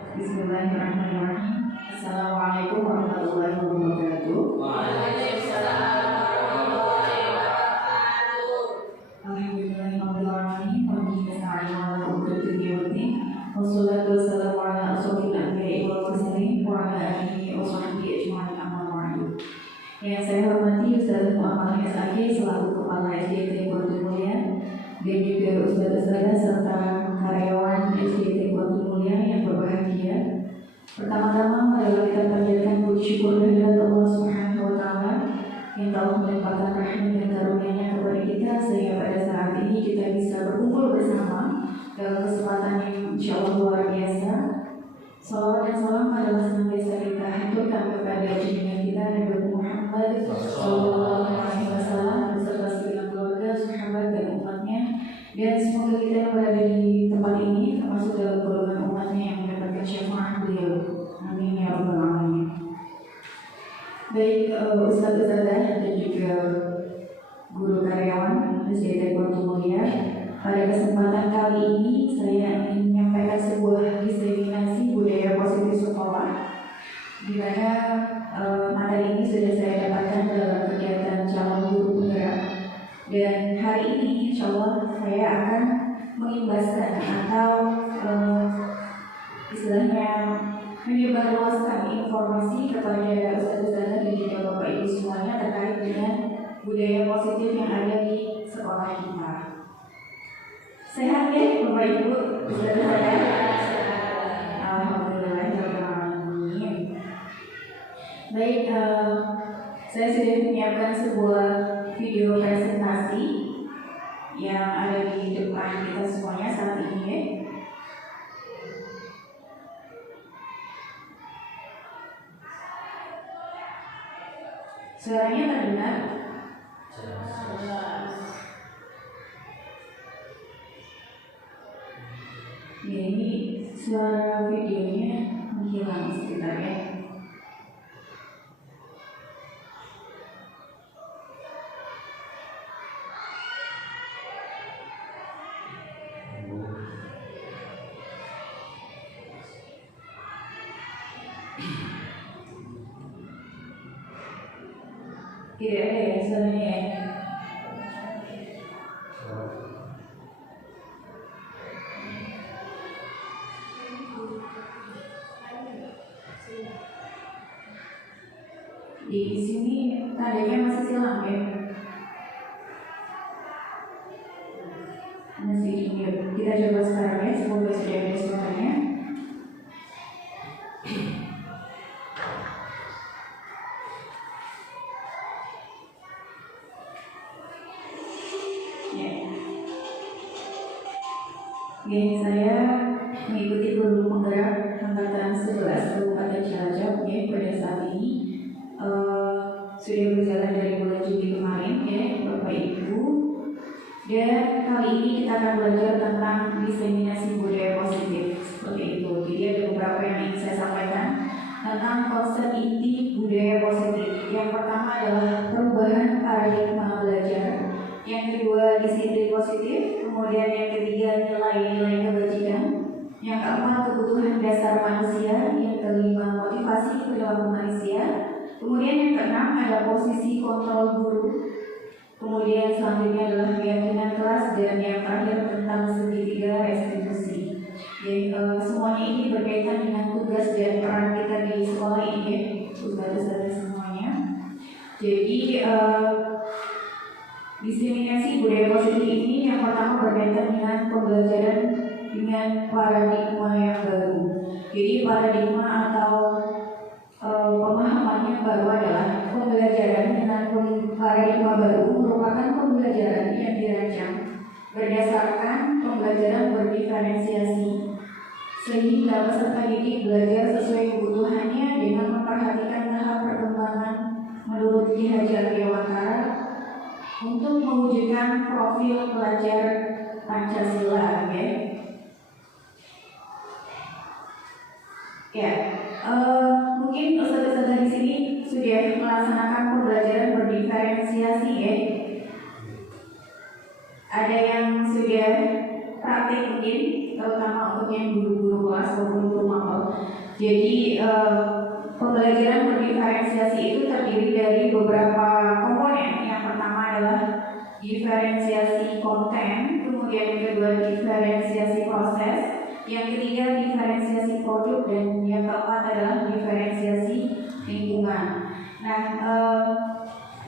Bismillahirrahmanirrahim. Assalamualaikum warahmatullahi wabarakatuh. Waalaikumsalam warahmatullahi wabarakatuh. Alhamdulillahirrahmanirrahim. Wabillahi nasta'in ala umuri wassalatu wassalamu ala asyrofil anbiya'i wal mursalin wa ala alihi wa sahbihi ajma'in amma ba'du. Yang saya hormati Ustaz Muhammad SAG selaku Kepala SDT Kuantum Mulia dan juga ustaz-ustazah serta karyawan SDT Kuantum Mulia yang berbahagia. Pertama-tama marilah kita panjatkan puji syukur kehadirat Allah Subhanahu wa taala yang telah melimpahkan rahmat dan karunia-Nya kepada kita sehingga pada saat ini kita bisa berkumpul bersama dalam kesempatan yang insyaallah luar biasa. Salawat dan salam adalah senantiasa kita haturkan kepada junjungan kita Nabi Muhammad sallallahu alaihi wasallam beserta segenap keluarga, sahabat dan umatnya, dan semoga kita yang berada di tempat ini termasuk dalam golongan umatnya yang mendapatkan syafaat beliau. Amin ya rabbal alamin. Baik ustaz-ustazah dan juga guru karyawan SDT Kuantum Mulia, pada kesempatan kali ini saya ingin menyampaikan sebuah diseminasi budaya positif sekolah, di mana materi ini sudah saya dapatkan dalam kegiatan calon guru penggerak, dan hari ini insya Allah saya akan mengimbaskan atau istilahnya menyebarluaskan informasi kepada ustaz-ustazah dan juga bapak ibu semuanya terkait dengan budaya positif yang ada di sekolah kita. Sehat ya bapak ibu ustazah? Alhamdulillah. Baik, saya sudah menyiapkan sebuah video presentasi yang ada di depan kita semuanya saat ini ya. Suaranya terdengar? Ya, ini suara videonya menghilang sebentar ya. Tidak ada ya suaranya ya. Di sini tandanya masih silang ya. Masih kita coba sekarang ya, semoga sudah ada suaranya. Oke, saya mengikuti guru penggerak angkatan 11 Kabupaten Cilacap ya, pada saat ini sudah berjalan dari bulan Juli kemarin ya Bapak Ibu, dan kali ini kita akan belajar tentang diseminasi budaya positif seperti itu. Jadi ada beberapa yang ingin saya sampaikan tentang konsep inti budaya positif. Yang pertama adalah perubahan paradigma belajar, yang kedua disiplin positif, kemudian yang ketiga nilai-nilai kebajikan, yang keempat kebutuhan dasar manusia, yang kelima motivasi perilaku manusia, kemudian yang keenam ada posisi kontrol guru, kemudian selanjutnya adalah keyakinan kelas, dan yang terakhir tentang segitiga restitusi. Jadi semuanya ini berkaitan dengan tugas dan peran kita di sekolah ini ya, ustaz-ustazah semuanya. Jadi diseminasi budaya positif ini yang pertama berkaitan dengan pembelajaran dengan paradigma yang baru. Jadi paradigma atau pemahaman yang baru adalah pembelajaran dengan paradigma baru merupakan pembelajaran yang dirancang berdasarkan pembelajaran berdiferensiasi, sehingga peserta didik belajar sesuai kebutuhannya dengan memperhatikan tahap perkembangan menurut Ki Hajar Dewantara untuk mewujudkan profil pelajar Pancasila ya. Mungkin ustaz-ustazah di sini sudah melaksanakan pembelajaran berdiferensiasi ya. Ada yang sudah praktik mungkin, terutama untuk yang guru-guru kelas maupun guru mapel. Jadi pembelajaran berdiferensiasi itu terdiri dari beberapa komponen. Yang pertama adalah diferensiasi konten, kemudian yang kedua diferensiasi proses, yang ketiga diferensiasi produk, dan yang keempat adalah diferensiasi lingkungan. Nah,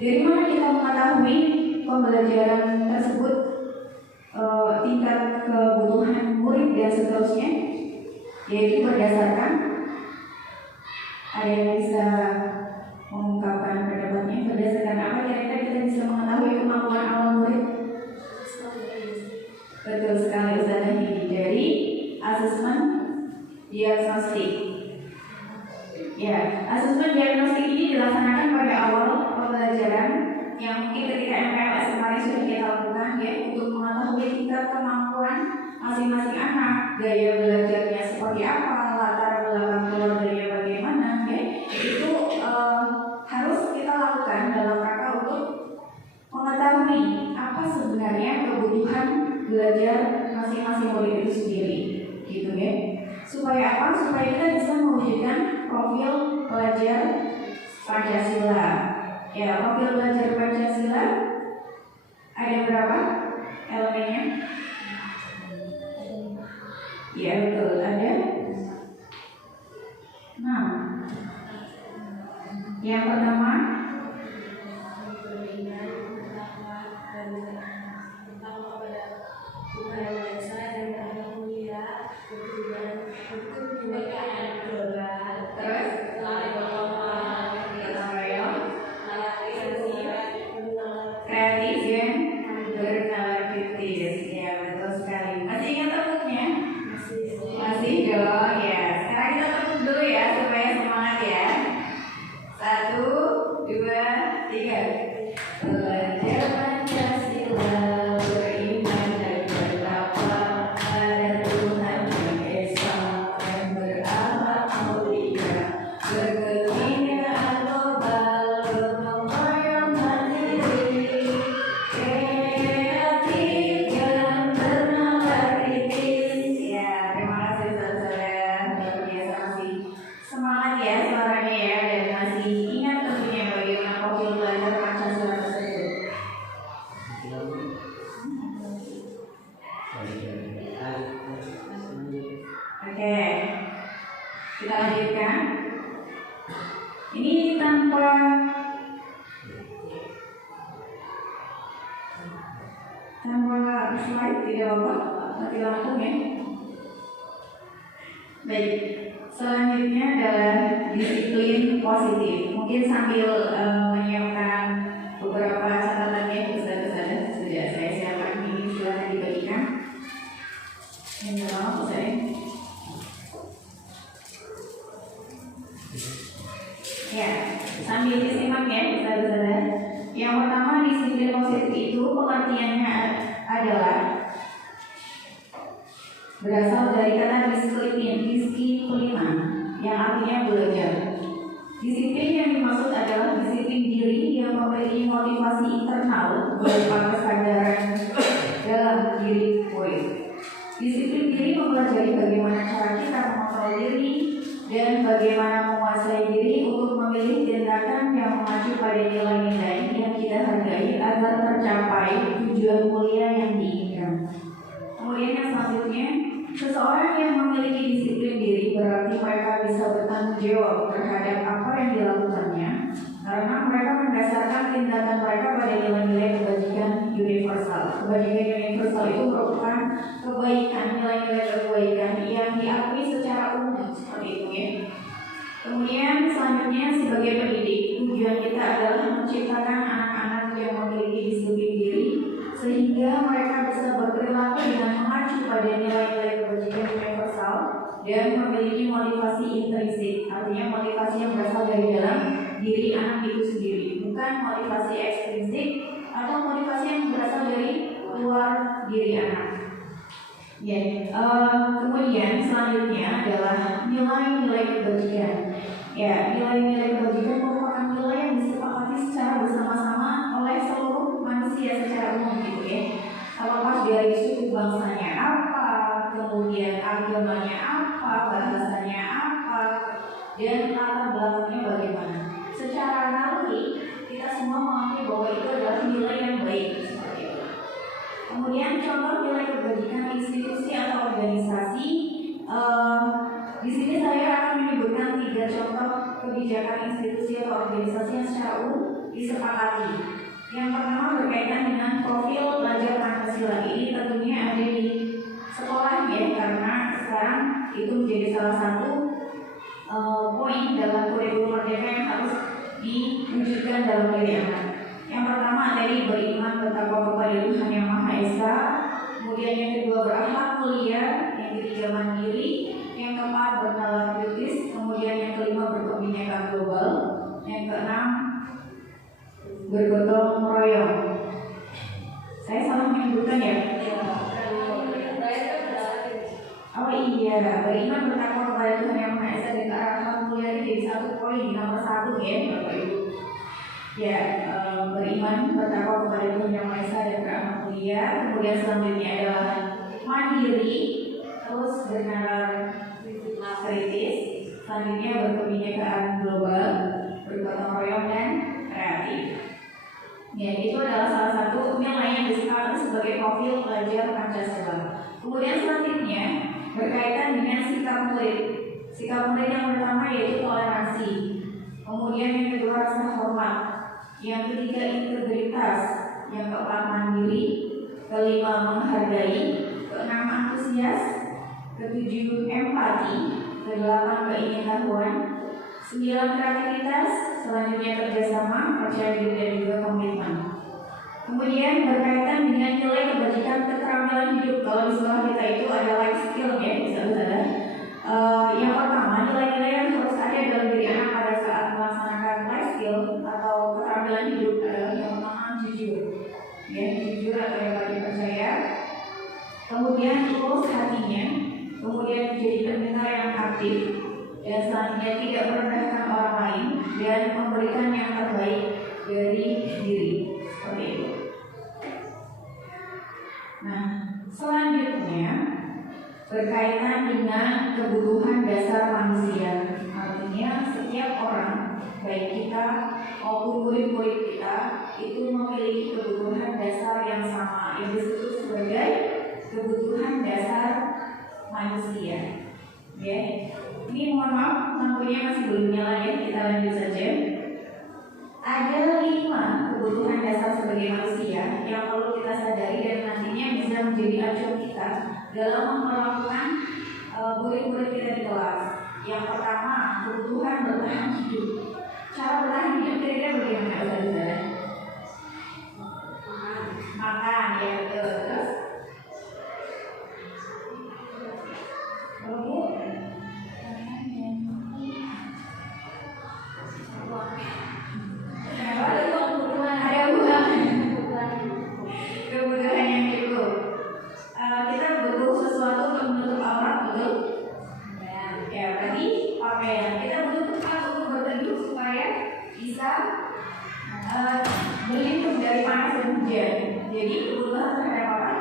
dari mana kita mengetahui pembelajaran tersebut, tingkat kebutuhan murid dan seterusnya? Yaitu berdasarkan, ada yang bisa mengungkapkan pendapatnya, berdasarkan apa kira-kira kita bisa mengetahui kemampuan awal murid? Betul sekali Ustazah ini, dari asesmen diagnostik. Ya, asesmen diagnostik ini dilaksanakan pada awal pembelajaran yang mungkin ketika MPLS kemarin sudah kita lakukan, ya, untuk mengetahui tingkat kemampuan masing-masing anak, gaya belajarnya seperti apa, latar belakang keluarganya bagaimana, ya, itu harus kita lakukan dalam rangka untuk mengetahui apa sebenarnya kebutuhan belajar masing-masing murid itu sendiri, gitu ya. Supaya apa? Supaya kita bisa mewujudkan profil pelajar Pancasila. Ya, profil belajar Pancasila ada berapa elemennya? Ya betul, ada 6. Yang pertama, kreatif dan bernalarkritis. Ya betul sekali. Masih ingat tepuknya? Masih dong ya. Sekarang kita tepuk dulu ya supaya semangat ya. 1, 2, 3. Belajar Pancasila, beriman dan bertakwa pada Tuhan yang Esa dan berakhlak mulia, berkebudayaan global, berkembang mandiri, kreatif dan bernalar kritis. Ya, terima kasih saudara-saudara, luar biasa, masih semangat ya suaranya ya, dan masih ingat tentunya bagaimana profil belajar Pancasila tersebut. Oke, kita lanjutkan. Ini tanpa slide tidak apa-apa, mati lampu ya. Baik, selanjutnya adalah disiplin positif. Mungkin sambil menyiapkan beberapa catatannya, Ustazah sudah saya siapkan, ini silahkan dibagikan. Yang pertama, saya. Ya, sambil disimak ya, Ustazah. Yang pertama, disiplin positif itu pengertiannya adalah berasal dari kata disiplinan yang artinya belajar. Disiplin yang dimaksud adalah disiplin diri yang memiliki motivasi internal berupa kesadaran dalam diri murid. Disiplin diri mempelajari bagaimana cara kita mengontrol diri dan bagaimana menguasai diri untuk memilih tindakan yang mengacu pada nilai-nilai yang kita hargai agar tercapai tujuan mulia yang diinginkan. Kemudian yang selanjutnya, seseorang yang memiliki disiplin diri berarti mereka bisa bertanggung jawab terhadap apa yang dilakukannya karena mereka mendasarkan tindakan mereka pada nilai-nilai kebajikan universal. Kebajikan universal itu merupakan kebaikan, nilai-nilai kebaikan yang diakui secara umum, seperti itu ya. Kemudian selanjutnya sebagai pendidik, tujuan kita adalah menciptakan anak-anak yang memiliki disiplin diri sehingga mereka bisa berperilaku dengan mengacu pada nilai-nilai kebajikan universal dan memiliki motivasi intrinsik, artinya motivasi yang berasal dari dalam diri anak itu sendiri, bukan motivasi ekstrinsik atau motivasi yang berasal dari luar diri anak. Ya, kemudian selanjutnya adalah nilai-nilai kebajikan. Ya, nilai-nilai kebajikan merupakan nilai yang disepakati secara bersama-sama oleh seluruh manusia secara umum gitu ya. Terlepas dari suku bangsanya apa, kemudian agamanya apa, bahasanya apa, dan latar belakangnya bagaimana. Secara naluri kita semua mengakui bahwa itu adalah nilai yang baik seperti itu. Kemudian contoh nilai kebajikan institusi atau organisasi. Di sini saya akan menyebutkan 3 contoh kebijakan institusi atau organisasi yang secara umum disepakati. Yang pertama berkaitan dengan profil pelajar Pancasila. Ini tentunya ada di sekolah ya, karena sekarang itu menjadi salah satu poin dalam kurikulum merdeka yang harus diwujudkan dalam diri anak. Yang pertama tadi beriman bertakwa kepada Tuhan Yang Maha Esa. Kemudian yang kedua berakhlak mulia. Yang ketiga mandiri. Yang keempat bernalar kritis. Kemudian yang kelima berkebinekaan global. Yang keenam bergotong royong. Saya salah menyebutkan ya? Oh iya, beriman bertakwa kepada Tuhan Yang Maha Esa dan keakhlakan mulia ini jadi satu poin nomor 1 ya, Bapak Ibu. Ya, beriman bertakwa kepada Tuhan Yang Maha Esa dan keakhlakan mulia. Kemudian selanjutnya adalah mandiri, terus bernalar kritis. Selanjutnya berkebinekaan global, bergotong royong dan kreatif. Ya, itu adalah salah satu nilai yang disepakati sebagai profil pelajar Pancasila. Kemudian selanjutnya berkaitan dengan sikap murid. Sikap murid yang pertama yaitu toleransi. Kemudian yang kedua rasa hormat. Yang ketiga integritas. Yang keempat mandiri. Kelima menghargai. Keenam antusias. Ketujuh empati. Kedelapan keingintahuan. 9 kreativitas. Selanjutnya kerjasama, percaya diri dan juga komitmen. Kemudian berkaitan dengan nilai kebajikan keterampilan hidup. Kalau di sekolah kita itu ada life skill ya, bisa-bisa. Yang pertama nilai-nilai yang harus ada dalam diri anak pada saat melaksanakan life skill atau keterampilan hidup adalah yang pertama jujur, ya jujur atau yang paling percaya. Kemudian tulus hatinya, kemudian menjadi pendengar yang aktif, dan selanjutnya tidak merendahkan orang lain dan memberikan yang terbaik dari diri. Seperti itu. Nah, selanjutnya berkaitan dengan kebutuhan dasar manusia. Artinya setiap orang, baik kita maupun murid-murid kita, itu memiliki kebutuhan dasar yang sama yang disebut sebagai kebutuhan dasar manusia. Ya, ini mohon maaf, lampunya masih belum nyala ya, kita lanjut saja. Ada 5 kebutuhan dasar sebagai manusia yang perlu kita sadari dan nantinya bisa menjadi acuan kita dalam memperlakukan murid-murid kita di kelas. Yang pertama, kebutuhan bertahan hidup. Cara bertahan hidup kira-kira bagaimana Ustazah? Makan, ya betul. Terus? Bu? Kebutuhan yang cukup. Kita butuh sesuatu untuk menutup aurat, betul? Ya, berarti pakaian. Kita butuh tempat untuk berteduh supaya bisa berlindung dari panas dan hujan. Jadi kebutuhan terhadap apa?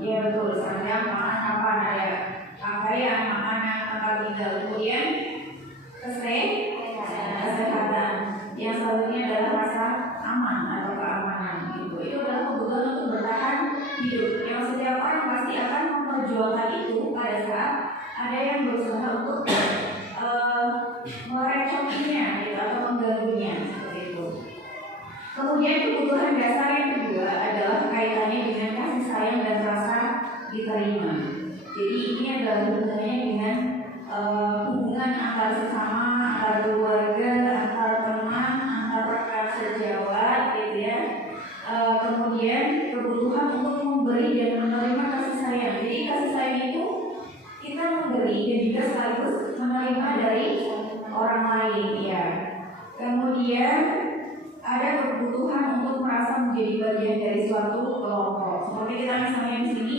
Ya betul, sandang, makan, kapan ada pakaian, makanan, tempat tinggal. Kemudian kesehatan. Yang selanjutnya adalah rasa aman atau keamanan gitu. Itu adalah kebutuhan untuk bertahan hidup. Yang setiap orang pasti akan memperjuangkan itu pada saat ada yang berusaha untuk merecokinya gitu, atau mengganggunya seperti itu. Kemudian kebutuhan dasar yang kedua adalah kaitannya dengan kasih sayang dan rasa diterima. Jadi ini adalah hubungannya dengan hubungan antar sesama, antar keluarga, antar teman, antar rekan sejawat, gitu ya. Kemudian kebutuhan untuk memberi dan menerima kasih sayang. Jadi kasih sayang itu kita memberi dan juga sekaligus menerima dari orang lain, ya. Kemudian ada kebutuhan untuk merasa menjadi bagian dari suatu kelompok. Seperti kita misalnya di sini,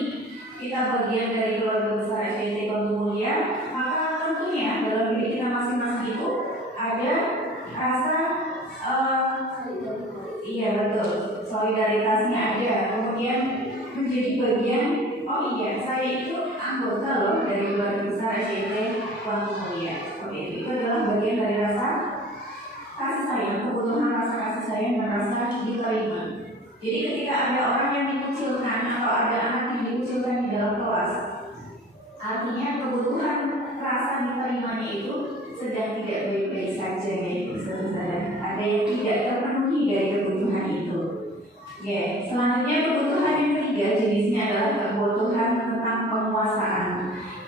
kita bagian dari keluarga besar SDT Bangku Mulia, maka tentunya dalam diri kita masing-masing itu ada rasa iya betul, solidaritasnya ada. Kemudian menjadi bagian, oh iya saya itu anggota loh dari keluarga besar SDT Bangku Mulia. seperti itu. Itu adalah bagian dari rasa kasih sayang, kebutuhan rasa kasih sayang dan rasa diterima. Jadi ketika ada orang yang dikucilkan atau ada anak yang dikucilkan di dalam kelas, artinya kebutuhan rasa diterimanya itu sedang tidak baik-baik saja ya, saudara. Ada yang tidak terpenuhi dari kebutuhan itu. Ya, selanjutnya kebutuhan yang ketiga jenisnya adalah kebutuhan tentang penguasaan.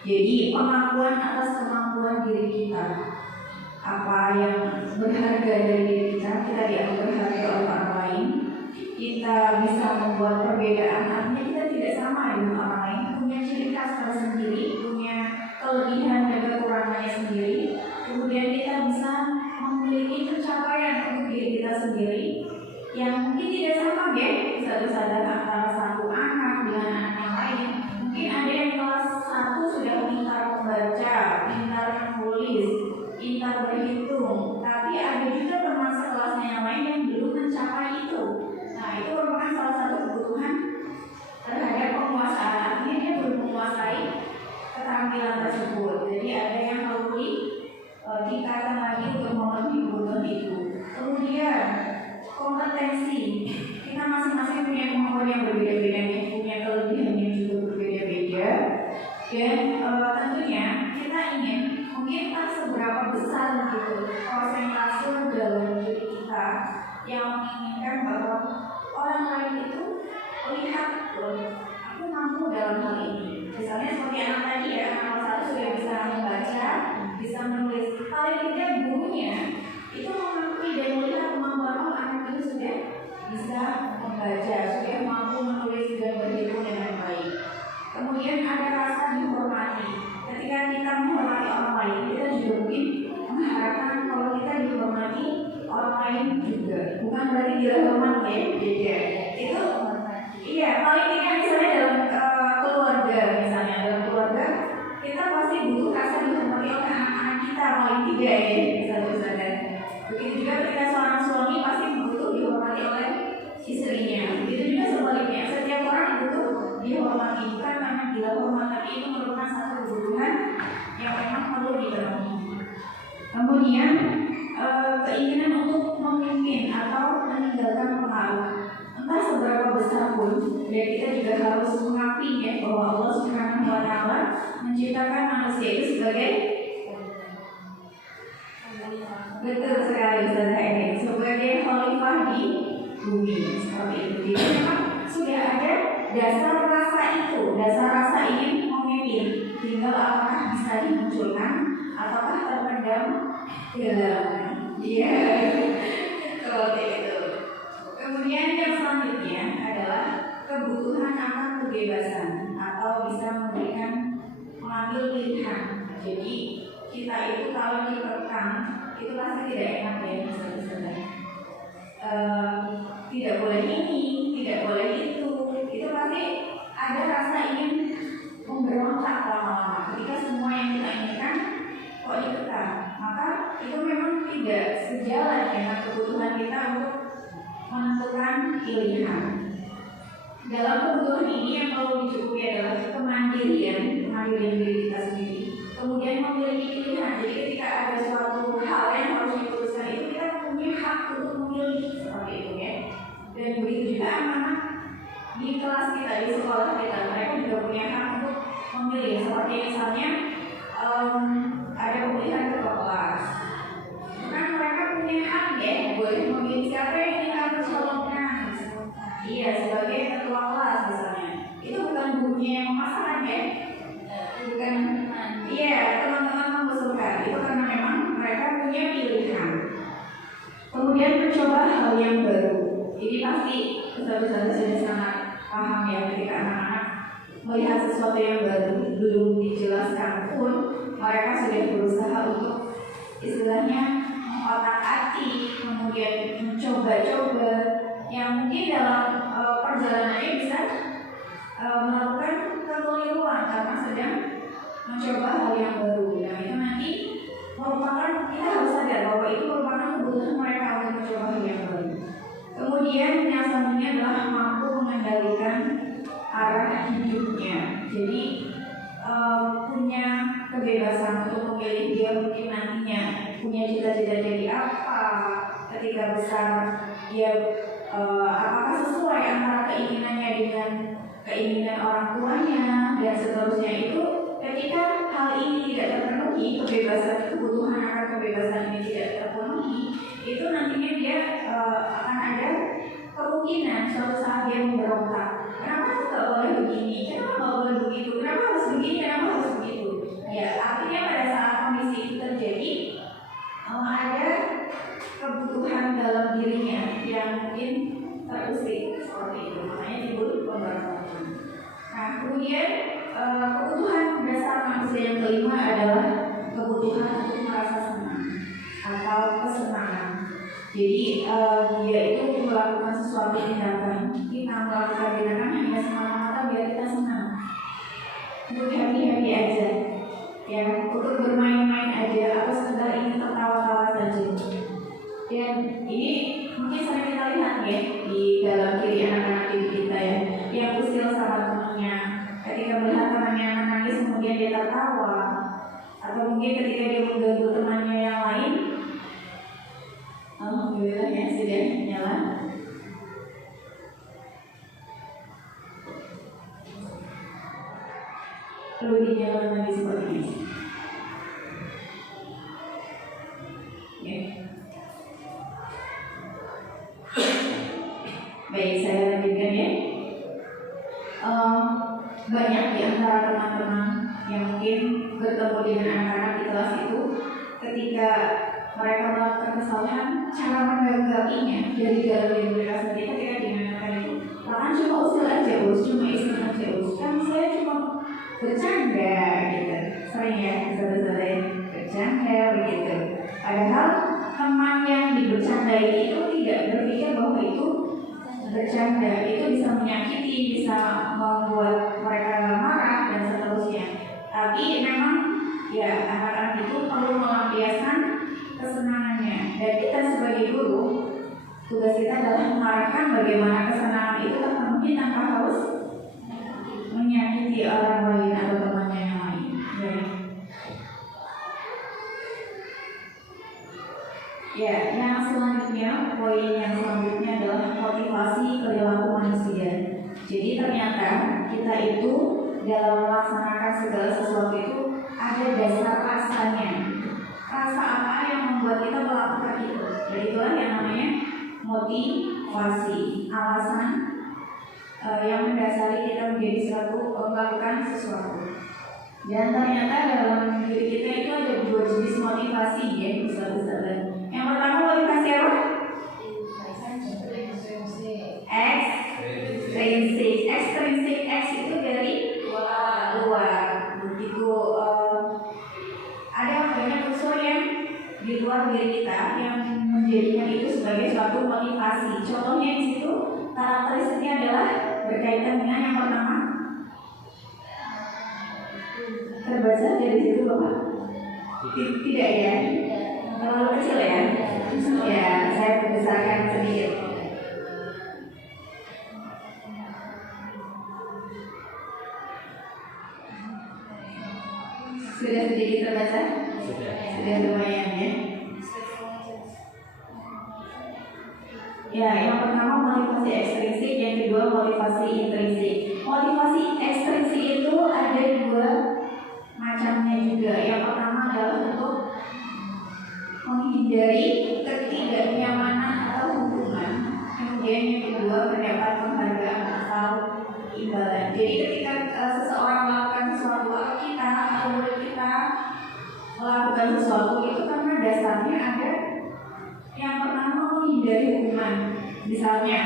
Jadi pengakuan atas kemampuan diri kita. Apa yang berharga dari diri kita dianggap berharga oleh orang lain. Kita bisa membuat perbedaan, artinya kita tidak sama dengan orang lain, punya ciri khas tersendiri, punya kelebihan dan kekurangannya sendiri. Kemudian kita bisa memiliki pencapaian untuk diri kita sendiri yang mungkin tidak sama ya, bisa-bisa antara satu anak dengan anak yang lain. Mungkin ada yang kelas 1 sudah pintar membaca, pintar menulis, pintar berhitung, tapi ada juga teman sekelasnya yang lain yang belum mencapai itu. Nah, itu merupakan salah satu kebutuhan terhadap penguasaan. Artinya dia belum menguasai keterampilan tersebut. Jadi ada yang perlu ditingkatkan lagi untuk memenuhi kebutuhan itu. Kemudian kompetensi, kita masing-masing punya kemampuan yang berbeda-beda, punya kelebihan yang juga berbeda-beda. Dan tentunya kita ingin mungkin tak seberapa besar gitu persentase dalam diri kita yang menginginkan bahwa orang lain itu melihat aku mampu dalam hal ini. Misalnya seperti anak tadi ya, anak 1 sudah bisa membaca, bisa menulis. Paling tidak gurunya itu mengakui dan melihat kemampuan anak itu sudah bisa membaca, sudah mampu menulis dan berhitung dengan baik. Kemudian ada rasa dihormati. Ketika kita menghormati orang lain, kita juga mungkin mengharapkan kalau kita dihormati orang lain juga. Bukan berarti dia hormat ya, beda. Itu iya, paling tidak misalnya dalam keluarga, misalnya dalam keluarga kita pasti butuh rasa dihormati oleh anak-anak kita, paling tidak ya, bisa. Begitu juga ketika seorang suami pasti butuh dihormati oleh istrinya. Begitu juga sebaliknya, setiap orang butuh dihormati, bukan karena dia hormat, tapi itu merupakan satu kebutuhan yang memang perlu dipenuhi. Kemudian keinginan untuk memimpin atau meninggalkan pengaruh, entah seberapa besar pun, dan kita juga harus mengakui ya bahwa Allah Subhanahu wa Ta'ala menciptakan manusia itu sebagai betul sekali sebagai khalifah di bumi seperti itu. Jadi memang sudah ada dasar rasa ingin memimpin, tinggal apakah bisa dimunculkan ataukah terpendam di dalam seperti itu. Kemudian yang selanjutnya adalah kebutuhan akan kebebasan atau bisa memberikan mengambil pilihan. Jadi kita itu kalau dikekang itu pasti tidak enak ya, misalnya tidak boleh ini, tidak boleh itu pasti ada rasa ingin memberontak lama-lama. Ketika semua yang kita inginkan kok dikekang, maka itu memang tidak sejalan dengan kebutuhan kita untuk menentukan pilihan. Dalam kebutuhan ini yang perlu dicukupi adalah kemandirian diri kita sendiri. Kemudian memiliki pilihan. Jadi ketika ada suatu hal yang harus diputuskan itu kita punya hak untuk memilih seperti itu ya. Dan begitu juga anak-anak di kelas kita, di sekolah kita, mereka juga punya hak untuk memilih. Seperti misalnya ada pemilihan ketua kelas, kan mereka punya hak ya, boleh memilih siapa yang ingin kamu calonkan. Iya, sebagai ketua kelas misalnya, itu bukan gurunya yang memaksakan ya, bukan. Iya, teman-teman mengusulkan itu karena memang mereka punya pilihan. Kemudian mencoba hal yang baru. Ini pasti besar-besar sudah sangat paham ya, ketika anak-anak melihat sesuatu yang baru belum dijelaskan pun mereka sudah berusaha untuk istilahnya mengotak-atik, kemudian mencoba-coba yang mungkin dalam perjalanannya bisa melakukan kekeliruan karena sedang mencoba hal yang baru. Nah itu nanti merupakan, kita harus sadar bahwa itu merupakan kebutuhan mereka untuk mencoba hal yang baru. Kemudian yang selanjutnya adalah mampu mengendalikan arah hidupnya. Jadi punya kebebasan untuk memilih dia mungkin nanti cita-cita jadi apa, ketika besar dia apakah sesuai antara keinginannya dengan keinginan orang tuanya dan seterusnya. Itu ketika hal ini tidak terpenuhi, kebutuhan akan kebebasan ini tidak terpenuhi, itu nantinya dia akan ada kemungkinan suatu saat dia memberontak. Kenapa nggak boleh begini? Kenapa nggak boleh begitu? Kenapa harus begini? Kenapa harus begitu? Ya, artinya pada saat kondisi itu terjadi, ada kebutuhan dalam dirinya yang mungkin terusik seperti itu. Makanya timbul pemberontakan. Nah, kemudian kebutuhan dasar manusia yang kelima adalah kebutuhan untuk merasa senang atau kesenangan. Jadi dia itu melakukan sesuatu tindakan, kita melakukan tindakan hanya semata-mata biar kita senang, untuk happy aja, ya, untuk bermain-main aja, atau sekedar ingin tertawa-tawa saja. Dan ini mungkin sering kita lihat ya di dalam diri anak-anak didik kita ya, yang usil sama temannya, ketika melihat temannya menangis kemudian dia tertawa, atau mungkin ketika dia mengganggu temannya yang lain. Alhamdulillah ya, sudah nyala. Perlu dinyalakan lagi seperti ini. Ya. Baik, saya lanjutkan ya. Banyak di antara teman-teman yang mungkin bertemu dengan anak-anak di kelas itu, ketika mereka melakukan kesalahan, cara menanggapinya dari dalam diri mereka sendiri ketika diingatkan itu, bahkan cuma usil aja, cuma iseng aja, kan saya cuma bercanda gitu, sering ya besar-besar bercanda begitu. Padahal teman yang dibercandai itu tidak berpikir bahwa itu bercanda, itu bisa menyakiti, bisa membuat mereka marah dan seterusnya. Tapi memang ya anak-anak itu perlu melampiaskan kesenangannya, dan kita sebagai guru tugas kita adalah mengarahkan bagaimana kesenangan itu terpenuhi tanpa harus menyakiti orang lain atau temannya yang lain. Ya, yang selanjutnya, poin yang selanjutnya adalah motivasi perilaku manusia. Jadi ternyata kita itu dalam melaksanakan segala sesuatu itu ada dasar rasanya. Rasa apa yang membuat kita melakukan itu? Jadi itulah yang namanya motivasi, alasan yang mendasari kita menjadi suatu melakukan sesuatu. Dan ternyata dalam diri kita itu ada dua jenis motivasi ya, besar-besar. Yang pertama motivasi apa? Extrinsic. X itu dari luar. Begitu ada banyak unsur yang di luar diri kita yang menjadikan itu sebagai suatu motivasi. Contohnya di situ karakteristiknya adalah berkaitan dengan yang pertama. Terbaca dari situ Bapak? Tidak ya? Terlalu kecil ya? Ya, saya membesarkan sedikit. Sudah sedikit terbaca? Sudah lumayan ya? Ya, yang pertama motivasi ekstrinsik, yang kedua motivasi intrinsik. Motivasi ekstrinsik itu ada dua macamnya juga. Yang pertama adalah untuk menghindari ketidaknyamanan atau hubungan. Kemudian yang kedua mendapat penghargaan atau imbalan. Jadi ketika seseorang melakukan sesuatu atau kita atau murid kita melakukan sesuatu itu karena dasarnya ada yang pertama menghindari hukuman. Misalnya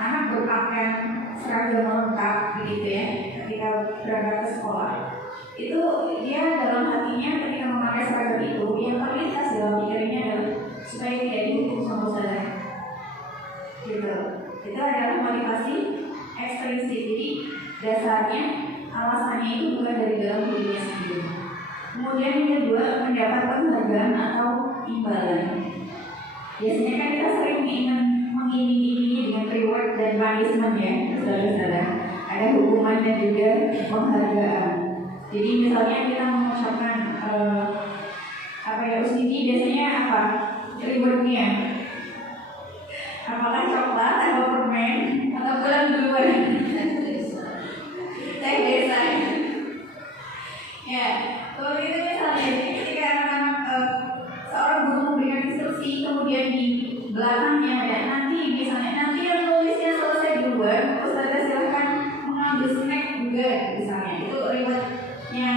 anak berpakaian seragam lengkap begitu ya, ketika berangkat ke sekolah itu dia dalam hatinya ketika memakai seragam itu yang terlintas dalam pikirannya adalah supaya tidak dihukum sama saudara gitu. Itu adalah motivasi ekstrinsik. Jadi dasarnya alasannya itu bukan dari dalam dirinya sendiri. Kemudian yang kedua mendapat penghargaan atau imbalan. Biasanya kan kita sering mengiming-imingi dengan reward dan punishment ya, saudara-saudara. Ada hukuman dan juga penghargaan. Jadi misalnya kita mengucapkan apa? Rewardnya? Apakah coklat atau permen atau bulan duluan? Teh desa. Ya, kalau itu misalnya ketika seorang guru memberikan instruksi, kemudian di belakangnya ada nanti yang nulisnya selesai duluan, ustazah silahkan mengambil snack juga misalnya. Itu rewardnya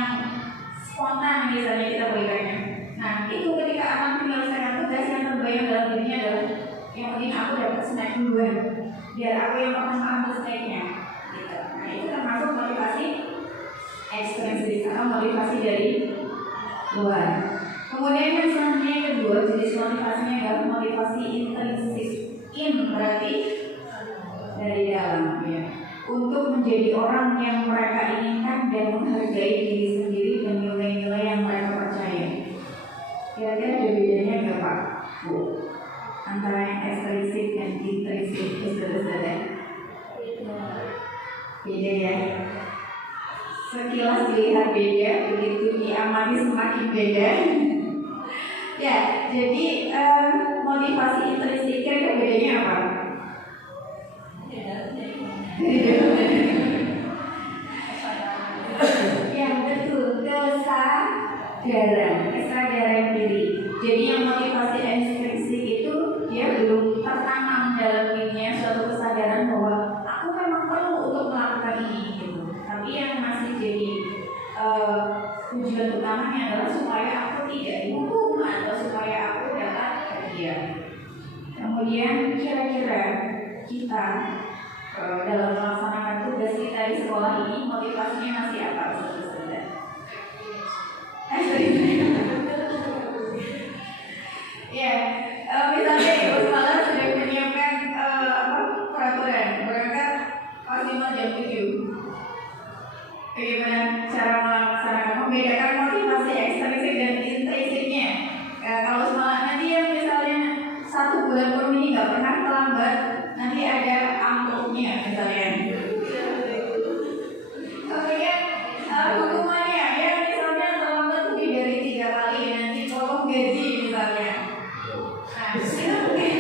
spontan misalnya kita berikannya. Nah, itu ketika anak menyelesaikan tugas yang terbayang dalam dirinya adalah yang penting aku dapat snack duluan, biar aku yang pertama ambil snacknya. Gitu. Nah, itu termasuk motivasi ekstrinsik atau motivasi dari luar. Kemudian yang selanjutnya yang kedua, jenis motivasinya adalah motivasi intrinsik. In berarti dari dalam, ya. Untuk menjadi orang yang mereka inginkan dan menghargai diri sendiri dan nilai-nilai yang mereka percaya. Kira-kira ada bedanya nggak Pak, Bu? Antara yang ekstrinsik dan intrinsik, saudara-saudara? Beda ya. Sekilas dilihat beda, begitu diamati semakin beda. Ya, jadi motivasi intrinsik kira-kira bedanya apa? Yang betul, kesadaran diri. Jadi yang motivasi ekstrinsik itu dia belum tertanam dalam dirinya suatu kesadaran bahwa aku memang perlu untuk melakukan ini gitu. Tapi yang masih jadi tujuan utamanya adalah supaya aku tidak dihukum atau supaya aku dapat hadiah. Kemudian kira-kira kita dalam melaksanakan tugas kita di sekolah ini motivasinya masih apa, saudara-saudara? Ya, misalnya Ibu Semalam sudah menyiapkan peraturan berangkat maksimal jam 7. Bagaimana cara melaksanakan, membedakan motivasi ekstrinsik dan intrinsiknya? Kalau semalam nanti yang misalnya 1 bulan penuh ini nggak pernah terlambat, nanti ada amplopnya misalnya. Kemudian hukumannya, ya misalnya terlambat lebih dari 3 kali, nanti potong gaji misalnya. Nah, itu mungkin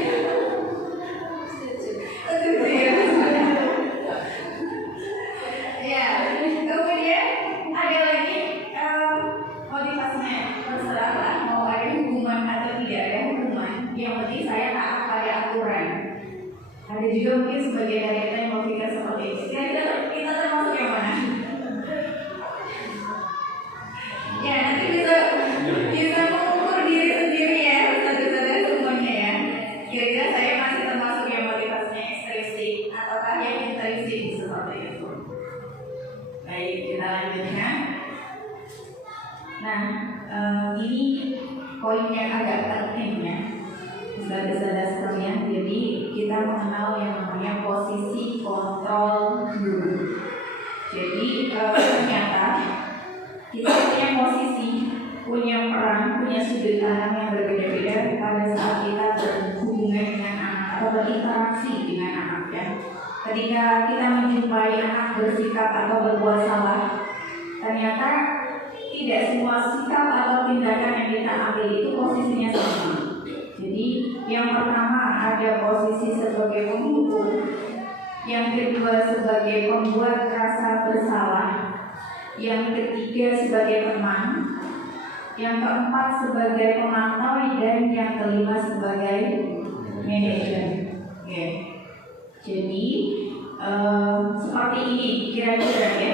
ya. Kemudian ada lagi motivasinya, terserahlah mau ada hukuman atau tidak ada hukuman. Yang penting saya taat pada aturan. Ada juga mungkin sebagian dari kita yang berpikir seperti itu. Kita termasuk yang mana? Ya, nanti bisa mengukur diri sendiri ya, saudara-saudara semuanya ya. Kira-kira saya masih termasuk yang motivasinya ekstrinsik ataukah yang intrinsik seperti itu? Baik, kita lanjutkan. Nah, ini poin yang agak penting ya, saudara-saudara sekalian. Jadi kita mengenal yang namanya posisi kontrol guru. Jadi ternyata kita punya posisi, punya peran, punya sudut pandang yang berbeda-beda pada saat kita berhubungan dengan anak atau berinteraksi dengan anak ya. Ketika kita menjumpai anak bersikap atau berbuat salah, ternyata tidak semua sikap atau tindakan yang kita ambil itu posisinya sama. Jadi yang pertama ada posisi sebagai penghukum, yang kedua sebagai pembuat rasa bersalah, yang ketiga sebagai teman, yang keempat sebagai pemantau, dan yang kelima sebagai manajer. Okay. Jadi seperti ini kira-kira ya.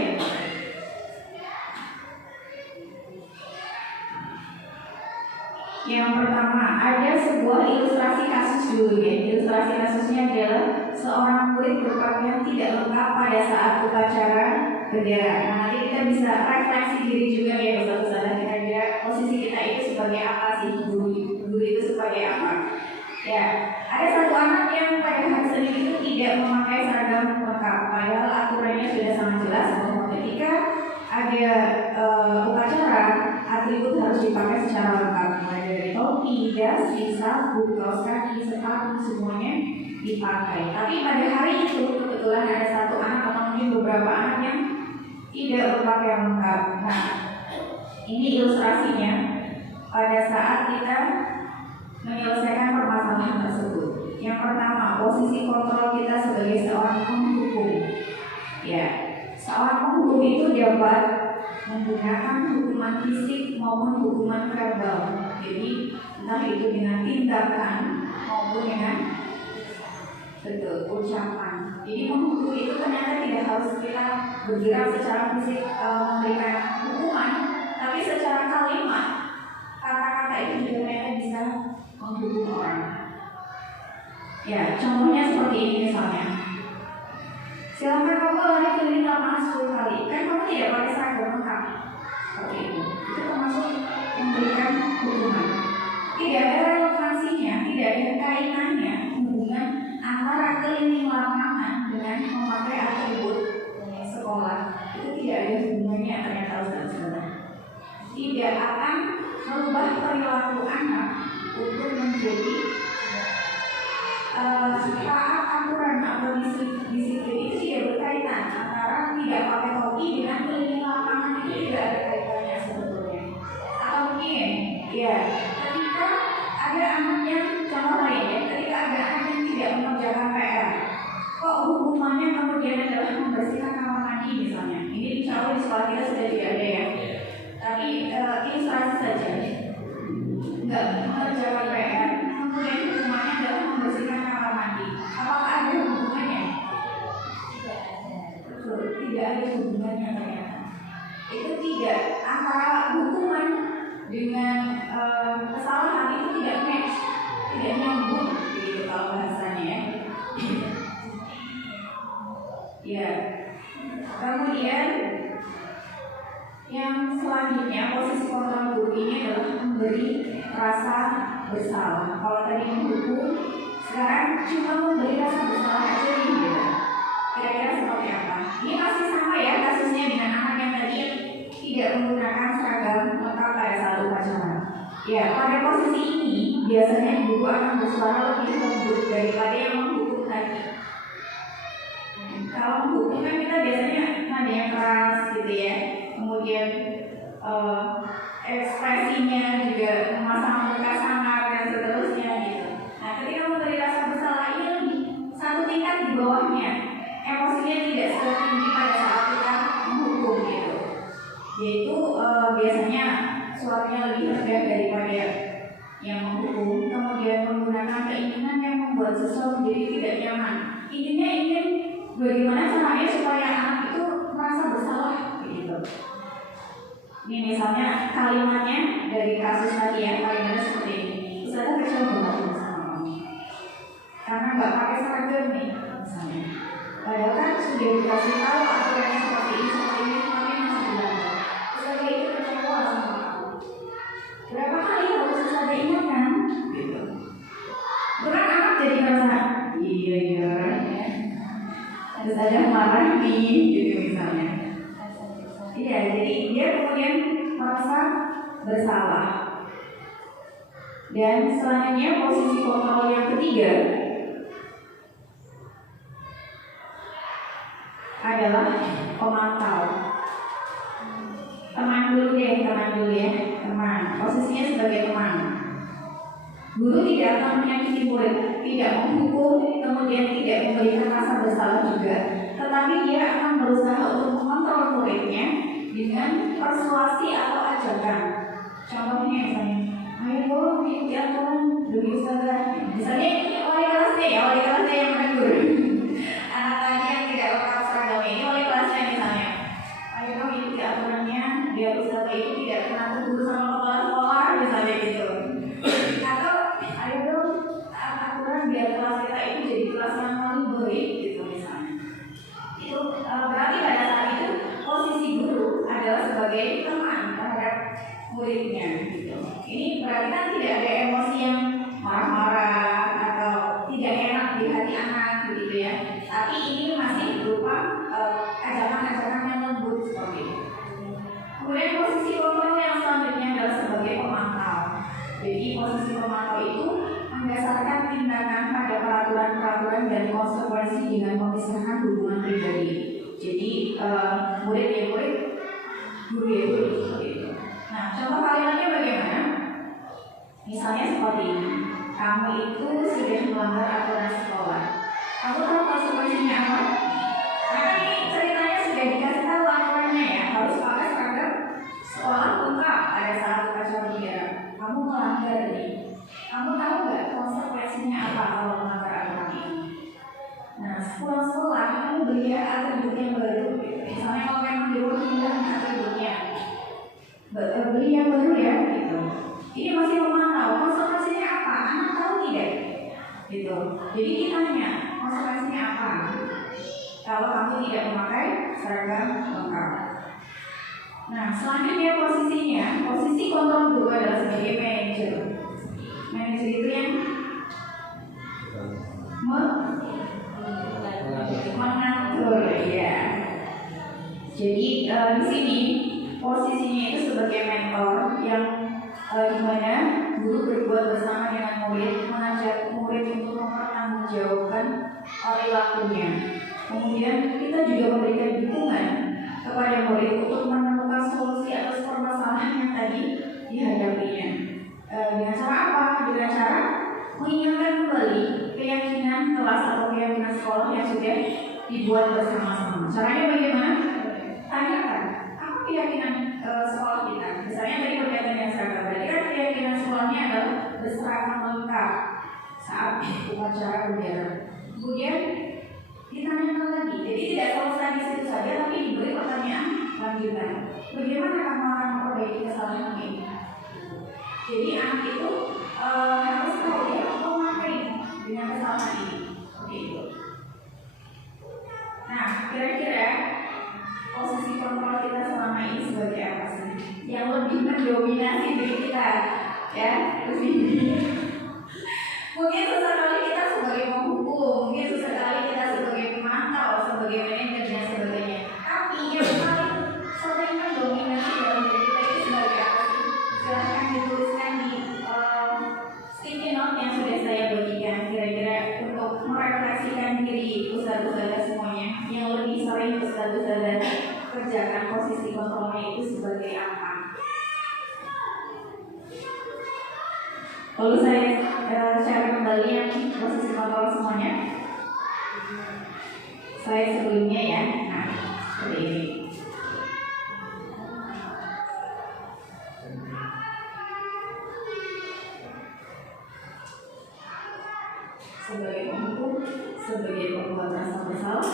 Yang pertama ada sebuah ilustrasi kasus dulu ya. Ilustrasi kasusnya adalah seorang murid berpakaian tidak lengkap pada saat upacara bendera. Nah, nanti kita bisa refleksi diri juga ya, saudara-saudara. Kira-kira posisi kita itu sebagai apa sih? Guru itu sebagai apa? Ya, ada satu anak yang pada hari Senin itu tidak memakai seragam lengkap. Padahal aturannya sudah sangat jelas bahwa ketika ada upacara, atribut harus dipakai secara lengkap. Mulai dari topi, dasi, sabuk, kaos kaki, sepatu, semuanya dipakai. Tapi pada hari itu kebetulan ada satu anak atau mungkin beberapa anak yang tidak berpakaian lengkap. Nah, ini ilustrasinya pada saat kita menyelesaikan permasalahan tersebut. Yang pertama, posisi kontrol kita sebagai seorang penghukum. Ya, seorang penghukum itu dapat menggunakan hukuman fisik maupun hukuman verbal. Jadi entah itu dengan tindakan maupun dengan ucapan. Jadi menghukum itu ternyata tidak harus kita bergerak secara fisik memberikan hukuman, tapi secara kalimat, kata-kata itu juga ternyata bisa menghukum orang. Ya, contohnya seperti ini misalnya. Silakan kamu lari keliling lapangan 10 kali. Kan kamu tidak pakai seragam lengkap. Seperti itu. Itu termasuk memberikan hukuman. Tidak ada relevansinya, tidak ada kaitannya hubungan antara keliling lapangan dengan memakai atribut sekolah. Itu tidak ada hubungannya ternyata Ustaz-Ustaz. Tidak akan merubah perilaku anak untuk menjadi taat aturan atau disiplin. Itu tidak berkaitan antara tidak pakai topi dengan keliling lapangan. Itu tidak ada kaitannya sebetulnya. Atau mungkin ya ketika ada anak yang contoh lain ya, ketika ada anak yang tidak mengerjakan PR, kok hukumannya kemudian adalah membersihkan kamar mandi misalnya. Ini insya Allah di sekolah kita sudah tidak ada ya. Tapi ilustrasi saja. Enggak mengerjakan PR, kemudian hukumannya adalah membersihkan kamar mandi. Apakah ada hubungannya? Betul, tidak ada hubungannya ternyata. Itu tidak, antara hukuman dengan kesalahan itu tidak match, tidak nyambung begitu kalau bahasanya ya. Ya. Kemudian yang selanjutnya posisi kontrol guru ini adalah memberi rasa bersalah. Kalau tadi menghukum, sekarang cuma memberi rasa bersalah aja nih gitu. Kira-kira seperti apa? Ini masih sama ya kasusnya dengan anak yang tadi tidak menggunakan seragam lengkap pada saat upacara. Ya, pada posisi ini biasanya guru akan bersuara lebih lembut daripada yang menghukum tadi. Kalau menghukum kan kita biasanya nada yang keras gitu ya. Kemudian ekspresinya juga memasang muka sangar dan seterusnya gitu. Nah, ketika memberi rasa bersalah ini lebih satu tingkat di bawahnya, emosinya tidak setinggi pada saat kita menghukum gitu. Yaitu biasanya suaranya lebih rendah daripada yang menghukum, kemudian menggunakan keinginan yang membuat sesuatu jadi tidak nyaman. Intinya ingin bagaimana caranya supaya anak itu merasa bersalah gitu. Ini misalnya kalimatnya dari kasus tadi ya, kalimatnya seperti ini. Ustazah kecewa banget sama kamu karena nggak pakai seragam nih misalnya. Padahal kan sudah dikasih tahu aturannya seperti ini, tapi masih dilanggar. Ustazah itu kecewa sama aku. Berapa kali harus Ustazah ingatkan? Gitu. Terus anak jadi merasa iya. Ustazah marah nih, gitu misalnya. Iya, jadi dia kemudian merasa bersalah. Dan selanjutnya posisi kontrol yang ketiga adalah pemantau. Teman dulu ya, teman. Posisinya sebagai teman. Guru tidak akan menyakiti murid, tidak menghukum, kemudian tidak memberikan rasa bersalah juga, tetapi dia akan berusaha untuk mengontrol muridnya dengan persuasi atau ajakan. Contohnya misalnya, ayo dong ikuti aturan demi Ustazah. Misalnya wali kelasnya yang menegur anak tadi yang tidak lengkap seragamnya, ini wali kelasnya misalnya, ayo dong ikuti aturannya biar Ustazah itu tidak kena tegur sama kepala sekolah misalnya gitu. Atau ayo dong aturan biar kelas kita itu jadi kelas yang paling baik gitu misalnya. Itu berarti pada saat itu posisi guru adalah sebagai teman terhadap muridnya gitu. Ini berarti kan tidak ada emosi yang marah-marah atau tidak enak di hati anak begitu ya. Tapi ini masih berupa ajakan-ajakan yang lembut seperti itu. Kemudian posisi kontrol yang selanjutnya adalah sebagai pemantau. Jadi posisi pemantau itu mendasarkan tindakan pada peraturan-peraturan dan konsekuensi dengan memisahkan hubungan pribadi. Jadi murid ya murid, guru ya guru seperti itu. Nah, contoh kalimatnya bagaimana? Misalnya seperti ini. kamu itu sudah melanggar aturan sekolah. Kamu tahu konsekuensinya apa? Karena ini ceritanya sudah dikasih tahu aturannya ya, harus pakai seragam sekolah lengkap pada saat upacara bendera. Kamu melanggar nih. Kamu tahu nggak konsekuensinya apa kalau melanggar aturan ini? Nah, pulang sekolah kamu beli atribut yang baru. Misalnya kalau memang di rumah hilang atributnya, beli yang baru ya gitu. Ini masih memantau konsekuensinya apa, anak tahu tidak gitu. Jadi ditanya konsekuensinya apa kalau kamu tidak memakai seragam lengkap. Nah, selanjutnya posisi kontrol guru adalah sebagai manajer. Manajer itu yang mengatur ya. Jadi di sini posisinya itu sebagai mentor yang dimana guru berbuat bersama dengan murid, mengajak murid untuk mempertanggungjawabkan perilakunya. Kemudian kita juga memberikan dukungan kepada murid untuk menemukan solusi atas permasalahan yang tadi dihadapinya. Dengan cara apa? Dengan cara mengingatkan kembali keyakinan kelas atau keyakinan sekolah yang sudah dibuat bersama-sama. Caranya bagaimana? Tanyakan, apa keyakinan sekolah kita? Misalnya tadi berkaitan dengan seragam, berarti kan keyakinan sekolahnya adalah berseragam lengkap saat upacara bendera. Kemudian ditanyakan lagi, jadi tidak selesai di situ saja, tapi diberi pertanyaan lanjutan. Bagaimana kamu akan memperbaiki kesalahan ini? Jadi anak itu harus tahu dia mau ngapain dengan kesalahan ini. Seperti itu. Nah, kira-kira posisi kontrol kita selama ini sebagai apa sih? Yang lebih mendominasi diri kita, ya, lebih. Mungkin sesekali kita sebagai penghukum, mungkin sesekali kita sebagai pemantau, sebagai manajer dan sebagainya. Tapi yang paling sering mendominasi dalam diri kita itu sebagai apa sih? Silahkan dituliskan di sticky note yang sudah saya bagikan. Kira-kira untuk merefleksikan diri ustadz-ustadz semuanya, yang lebih sering ustadz-ustadz kerjakan posisi kontrolnya itu sebagai apa? Lalu saya share kembali yang posisi kontrol semuanya. Saya sebelumnya ya, nah seperti ini. Sebagai penghukum, sebagai pembuat rasa bersalah,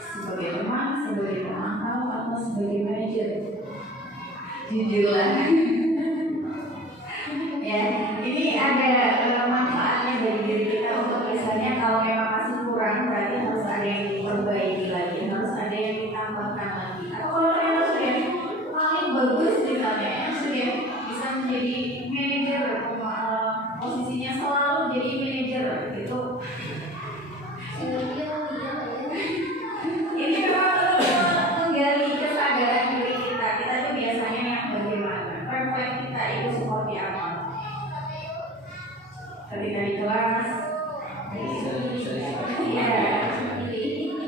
sebagai teman, sebagai pemantau, atau sebagai manajer. Jujurlah. Ya, ini ada manfaatnya bagi diri kita untuk misalnya kalau memang masih kurang berarti harus ada yang diperbaiki lagi, harus ada yang ditambahkan lagi. Atau kalau ternyata sudah paling bagus misalnya, sudah bisa menjadi manajer, posisinya selalu jadi manajer gitu. Ini memang betul-betul menggali kesadaran diri kita. Kita tuh biasanya yang bagaimana? Refleks kita itu seperti apa? Ketika di kelas,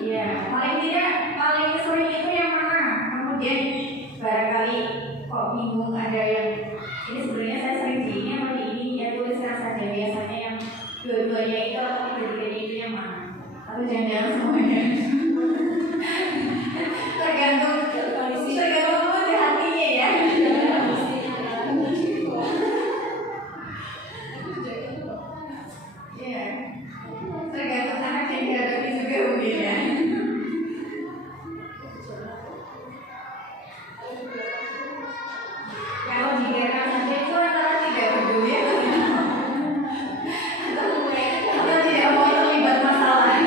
iya, paling tidak paling sering itu yang mana? Kemudian barangkali kok bingung ada yang ini sebenarnya saya sering di ini atau di ini ya tuliskan saja biasanya yang dua-duanya itu atau tiga-tiganya itu yang mana? Atau jangan-jangan semuanya? Tergantung di hatinya ya. Ya, tergantung anak yang dihadapi juga mungkin ya. Kalau dibiarkan saja itu antara tidak peduli atau tidak mau terlibat masalah.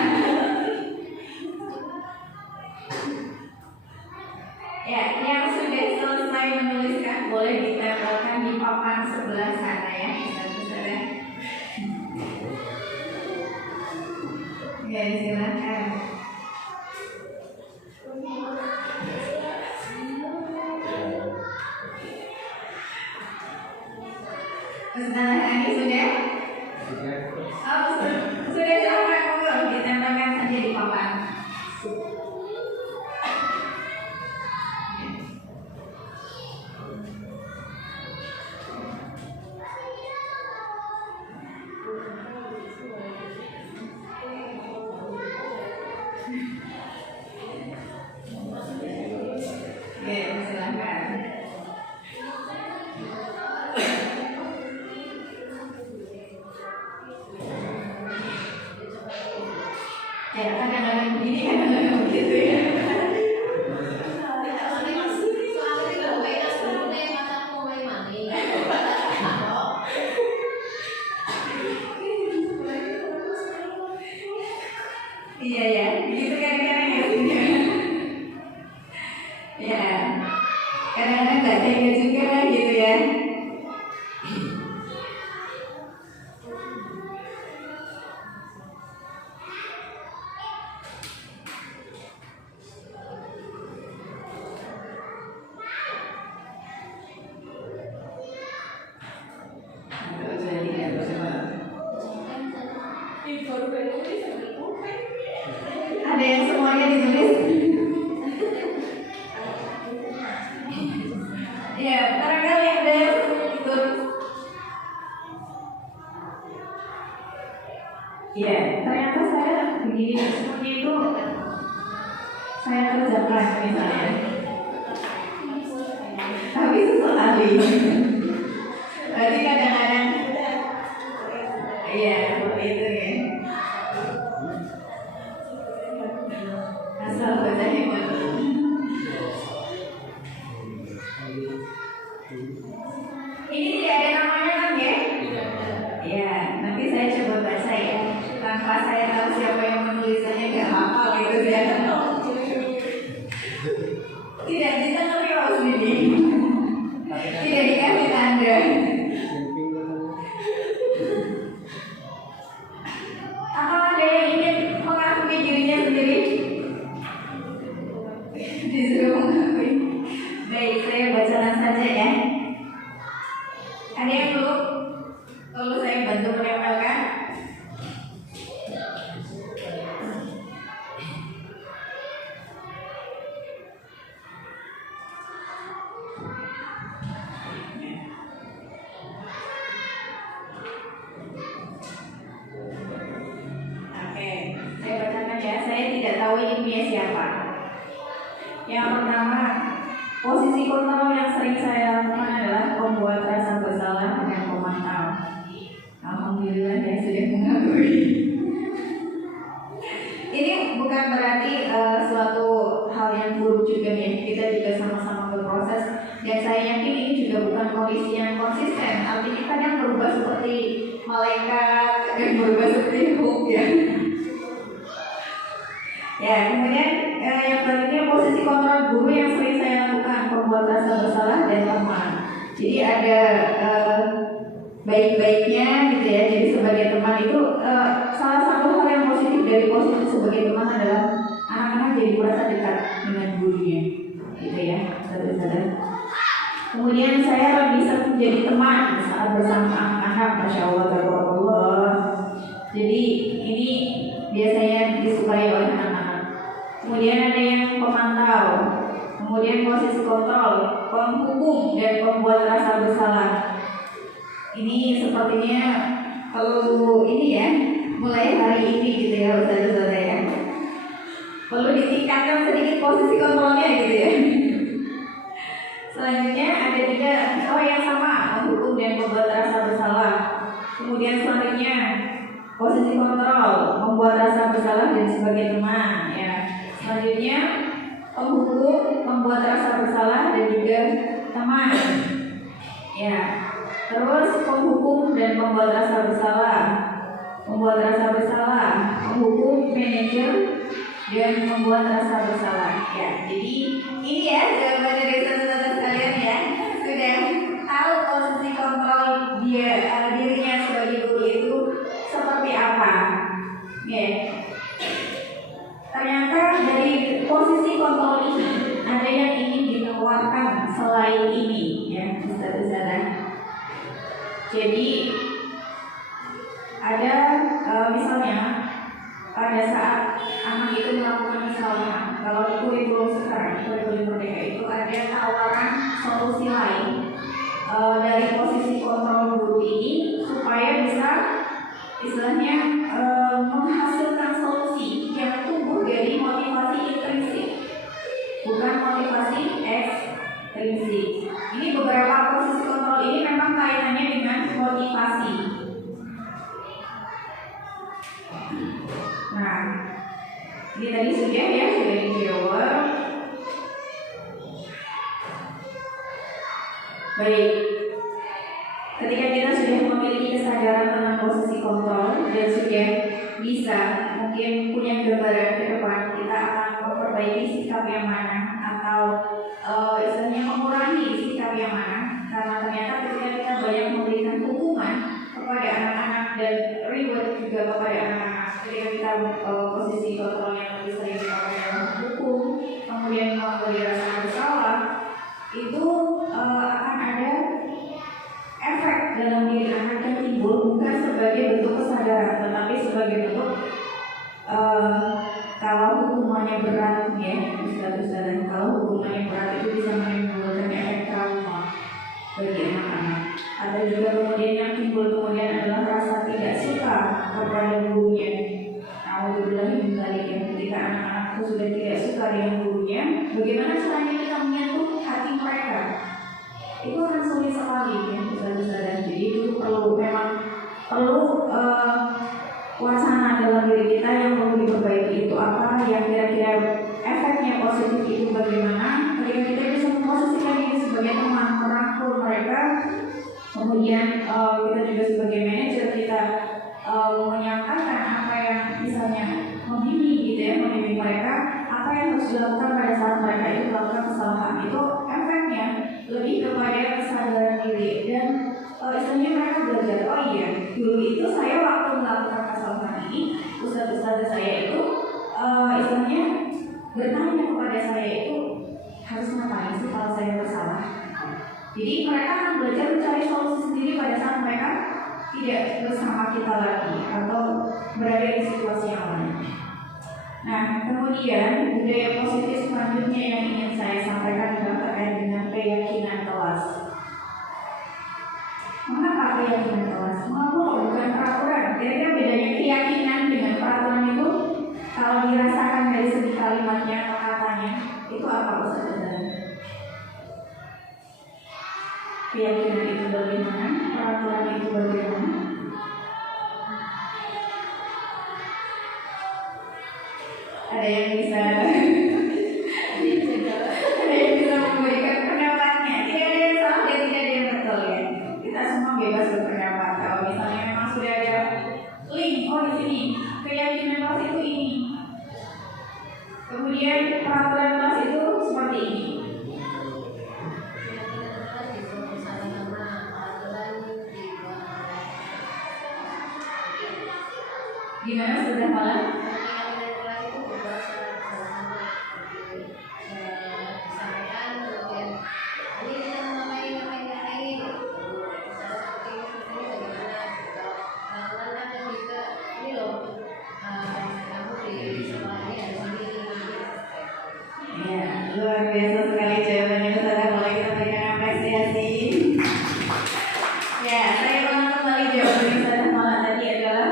Ya, yang sudah selesai menuliskan boleh ditempelkan di papan sebelah sana ya, saudara. Ya, silakan. Ustaz Ani sudah? Oh, sudah silakan monggo ditempelkan saja di papan. nggak tega juga gitu ya. Ada yang semuanya ditulis. Ya, barangkali ada itu. Ya, ternyata saya begini semuanya itu saya kerjakan misalnya. Tapi sesekali. Berarti kadang-kadang, iya seperti itu ya. Asal baca hemat. Ini tidak ada namanya kan ya? Ya, nanti saya coba baca ya. Tanpa saya tahu siapa yang menulisnya nggak hafal gitu ya. Tidak ditengarai harus ini. Tidak dikasih tanda. Apa ada yang ingin mengakui dirinya sendiri? Disuruh mengakui. Baik, saya bacakan saja ya. Ada yang belum? Lalu saya bantu menempelkan. Oke, saya bacakan ya. Saya tidak tahu ini punya siapa. Yang pertama, posisi kontrol yang sering saya lakukan adalah membuat rasa bersalah dan memantau. Alhamdulillah ya sudah mengakui. Ini bukan berarti suatu hal yang buruk juga ya. Kita juga sama-sama berproses. Dan saya yakin ini juga bukan kondisi yang konsisten. Artinya kadang berubah seperti malaikat, kadang berubah seperti Hulk ya. Ya, kemudian yang selanjutnya posisi kontrol guru yang sering saya lakukan, membuat rasa bersalah dan teman. Jadi ada baik-baiknya gitu ya. Jadi sebagai teman itu salah satu hal yang positif dari posisi sebagai teman adalah anak-anak jadi merasa dekat dengan gurunya, gitu ya, saudara-saudara. Kemudian saya lebih sering menjadi teman saat bersama anak-anak, masya Allah, tabarakallah. Jadi ini biasanya disukai oleh anak-anak. Kemudian ada yang pemantau, kemudian posisi kontrol, penghukum dan pembuat rasa bersalah. Ini sepertinya perlu ini ya, mulai hari ini gitu ya, saudara-saudara ya. Perlu ditingkatkan sedikit posisi kontrolnya gitu ya. Selanjutnya ada juga yang sama, menghukum dan membuat rasa bersalah. Kemudian selanjutnya posisi kontrol, membuat rasa bersalah dan sebagai teman ya. Selanjutnya penghukum, membuat rasa bersalah dan juga teman ya. Terus penghukum dan membuat rasa bersalah, penghukum, manajer dan membuat rasa bersalah ya. Jadi ini ya jawaban dari saudara-saudara sekalian ya. Sudah tahu posisi kontrol dirinya sebagai guru itu seperti apa ya. Ternyata dari posisi kontrol ini ada yang ingin dikeluarkan selain ini ya, saudara-saudara. Jadi ada misalnya pada saat anak itu melakukan misalnya kalau kurikulum sekarang, kurikulum merdeka itu ada tawaran solusi lain dari posisi kontrol guru ini supaya bisa istilahnya menghasilkan solusi yang tumbuh dari motivasi intrinsik, bukan motivasi ekstrinsik. Ini beberapa posisi kontrol ini memang kaitannya dengan motivasi. Nah, ini tadi sudah dijawab. Baik. Ketika kita sudah memiliki kesadaran tentang posisi kontrol dan sudah bisa mungkin punya gambaran ke depan, kita akan memperbaiki sikap yang mana atau istilahnya mengurangi sikap perlu wacana dalam diri kita yang perlu diperbaiki itu apa, yang kira-kira efeknya positif itu bagaimana, ketika kita bisa memposisikan diri sebagai teman merangkul mereka, kemudian kita juga sebagai manajer kita menyampaikan apa yang misalnya membimbing gitu ya, membimbing mereka apa yang harus dilakukan pada saat mereka itu melakukan kesalahan, itu efeknya lebih kepada kesadaran diri dan istilahnya mereka belajar, oh iya dulu itu saya waktu melakukan kesalahan ini ustadz saya itu istilahnya bertanya kepada saya itu harus ngapain sih kalau saya bersalah. Jadi mereka akan belajar mencari solusi sendiri pada saat mereka tidak bersama kita lagi atau berada di situasi yang lain. Nah, kemudian budaya positif selanjutnya yang ingin saya sampaikan adalah terkait dengan keyakinan kelas. Mengapa keyakinan kelas? Mengapa bukan peraturan? Kira-kira bedanya keyakinan dengan peraturan itu kalau dirasakan dari segi kalimatnya atau katanya itu apa Ustaz? Keyakinan itu bagaimana? Peraturan itu bagaimana? Ada yang bisa memberikan pendapatnya. Tidak ada yang salah dan tidak ada yang betul ya. Kita semua bebas berpendapat. Kalau misalnya memang sudah ada link, oh di sini keyakinan kelas itu ini. Kemudian peraturan kelas itu seperti ini. Gimana sudah malam? Luar biasa sekali jawabannya Ustazah, boleh kita berikan apresiasi. Ya, saya ulang kembali jawabannya Ustazah malah tadi adalah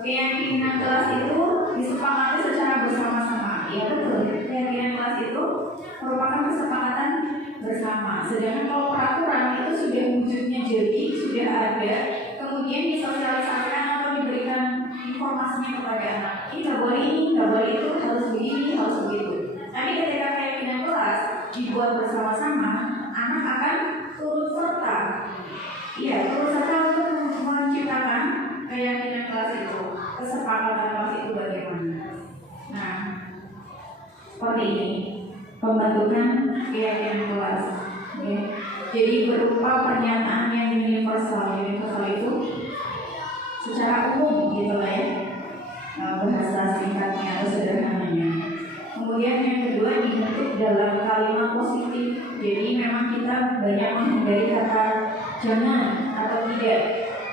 keyakinan kelas itu disepakati secara bersama-sama. Ya betul, keyakinan kelas itu merupakan kesepakatan bersama. Sedangkan kalau peraturan itu sudah wujudnya jadi, sudah ada, kemudian disosialisasikan atau diberikan informasinya kepada anak. Ini nggak boleh ini, nggak boleh itu, harus begini, harus begitu. Tapi ketika keyakinan kelas dibuat bersama-sama, anak akan turut serta. Iya, turut serta untuk menciptakan keyakinan kelas itu, kesepakatan kelas itu bagaimana. Nah, seperti ini pembentukan keyakinan kelas. Ya. Jadi berupa pernyataan yang universal. Universal itu secara umum gitu lah ya, bahasa singkatnya atau sederhananya. Kemudian yang kedua dibentuk dalam kalimat positif. Jadi memang kita banyak menghindari kata jangan atau tidak.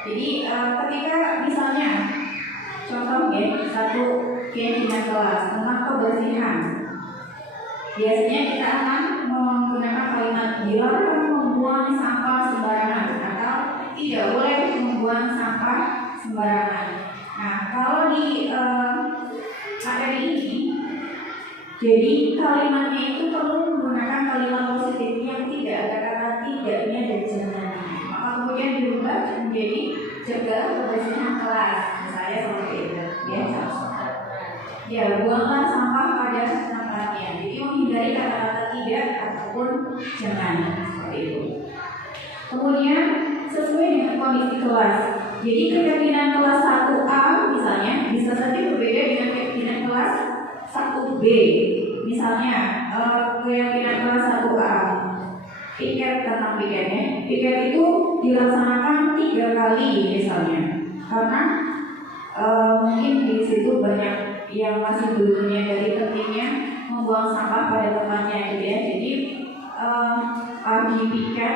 Jadi ketika misalnya contoh ya, satu keyakinan kelas tentang kebersihan, biasanya kita akan menggunakan kalimat dilarang membuang sampah sembarangan atau tidak boleh membuang sampah sembarangan. Nah, kalau di materi ini, jadi kalimatnya itu perlu menggunakan kalimat positif yang tidak ada kata tidaknya dan jangan. Maka kemudian dirubah menjadi jaga kebersihan kelas, misalnya seperti itu. Ya, buanglah sampah pada tempatnya. Jadi menghindari kata-kata tidak ataupun jangan seperti itu. Kemudian sesuai dengan kondisi kelas. Jadi keyakinan kelas 1A misalnya bisa saja berbeda dengan keyakinan kelas 1B. Misalnya keyakinan kelas 1A, piket tentang piketnya. Piket itu dilaksanakan 3 kali misalnya, karena mungkin di situ banyak yang masih belum menyadari pentingnya membuang sampah pada tempatnya gitu ya. Jadi pagi piket,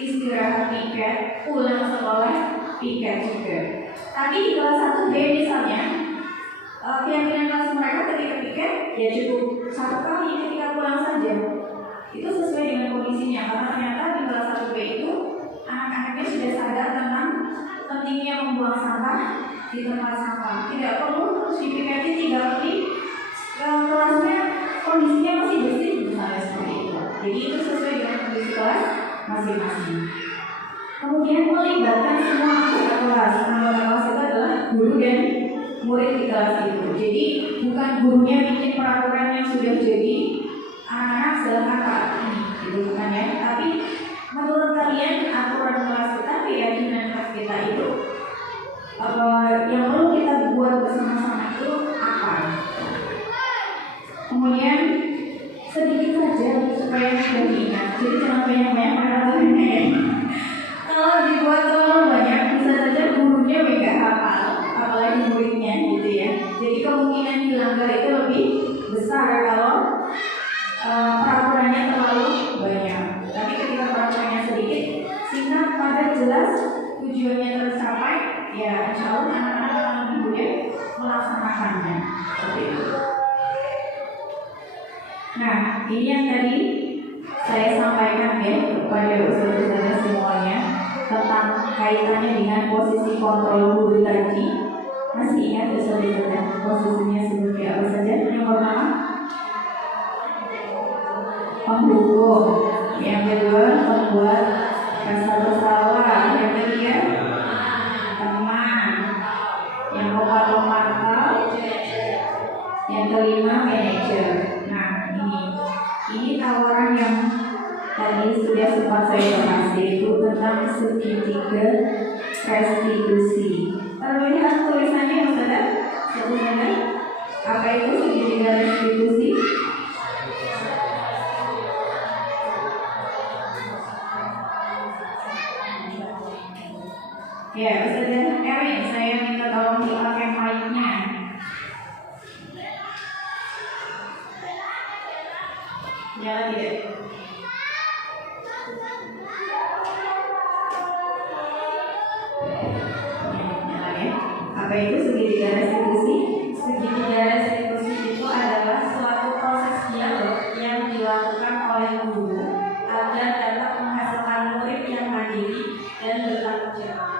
istirahat piket, pulang sekolah piket juga. Tapi di kelas 1B misalnya, keyakinan kelas mereka ketika piket ya cukup 1 kali ketika pulang saja. Itu sesuai dengan kondisinya, karena ternyata di kelas 1B itu anak-anaknya sudah sadar tentang pentingnya membuang sampah di tempat sampah. Tidak perlu harus dipiketi 3 kali, kelasnya kondisinya masih bersih misalnya seperti itu. Jadi itu sesuai dengan kondisi kelas masing-masing. Kemudian melibatkan semua anggota kelas. Anggota kelas itu adalah guru dan murid di kelas itu. Jadi bukan gurunya bikin peraturan yang sudah jadi anak-anak sedang kakak ini, gitu bukan ya. Tapi menurut kalian aturan kelas kita, keyakinan kelas kita itu yang perlu kita buat bersama-sama itu apa? Kemudian sedikit saja supaya mudah diingat. Jadi jangan banyak-banyak peraturannya ya. Kalau dibuat terlalu banyak bisa saja gurunya nggak hafal, apalagi muridnya gitu ya. Jadi kemungkinan dilanggar itu lebih besar kalau peraturannya terlalu banyak. Tapi ketika peraturannya sedikit, singkat, padat, jelas, tujuannya tercapai, ya insya Allah anak-anak akan lebih mudah melaksanakannya. Seperti itu. Nah, ini yang tadi saya sampaikan ya kepada ustaz-ustazah semuanya tentang kaitannya dengan posisi kontrol guru tadi. Masih ingat ustaz-ustazah posisinya seperti apa saja? Yang pertama, penghukum. Yang kedua, pembuat rasa bersalah. Yang ketiga, teman. Yang keempat, pemantau. Yang kelima, manajer. Ini tawaran yang tadi sudah sempat saya bahas, yaitu tentang segitiga restitusi. Perlu lihat tulisannya Ustazah? Sebenarnya apa itu segitiga restitusi? Ya, Ustazah Erin, saya minta tolong dipakai mic-nya. Ya, tidak. Apa itu segitiga restitusi? Segitiga restitusi itu adalah suatu proses dialog yang dilakukan oleh guru agar dapat menghasilkan murid yang mandiri dan bertanggung jawab.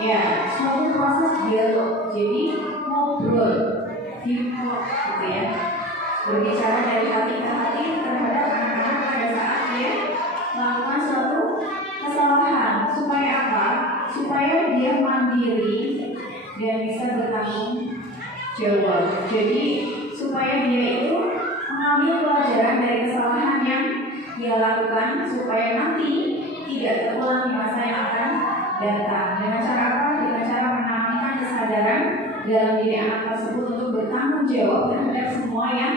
Ya, suatu proses dialog. Jadi ngobrol, dialog, gitu ya. Berbicara dari hati ke hati terhadap anak-anak pada saat dia melakukan suatu kesalahan. Supaya apa? Supaya dia mandiri dan bisa bertanggung jawab. Jadi supaya dia itu mengambil pelajaran dari kesalahan yang dia lakukan, supaya nanti tidak terulang di masa yang akan datang. Dengan cara apa? Dengan cara menanamkan kesadaran dalam diri anak tersebut untuk bertanggung jawab terhadap semua yang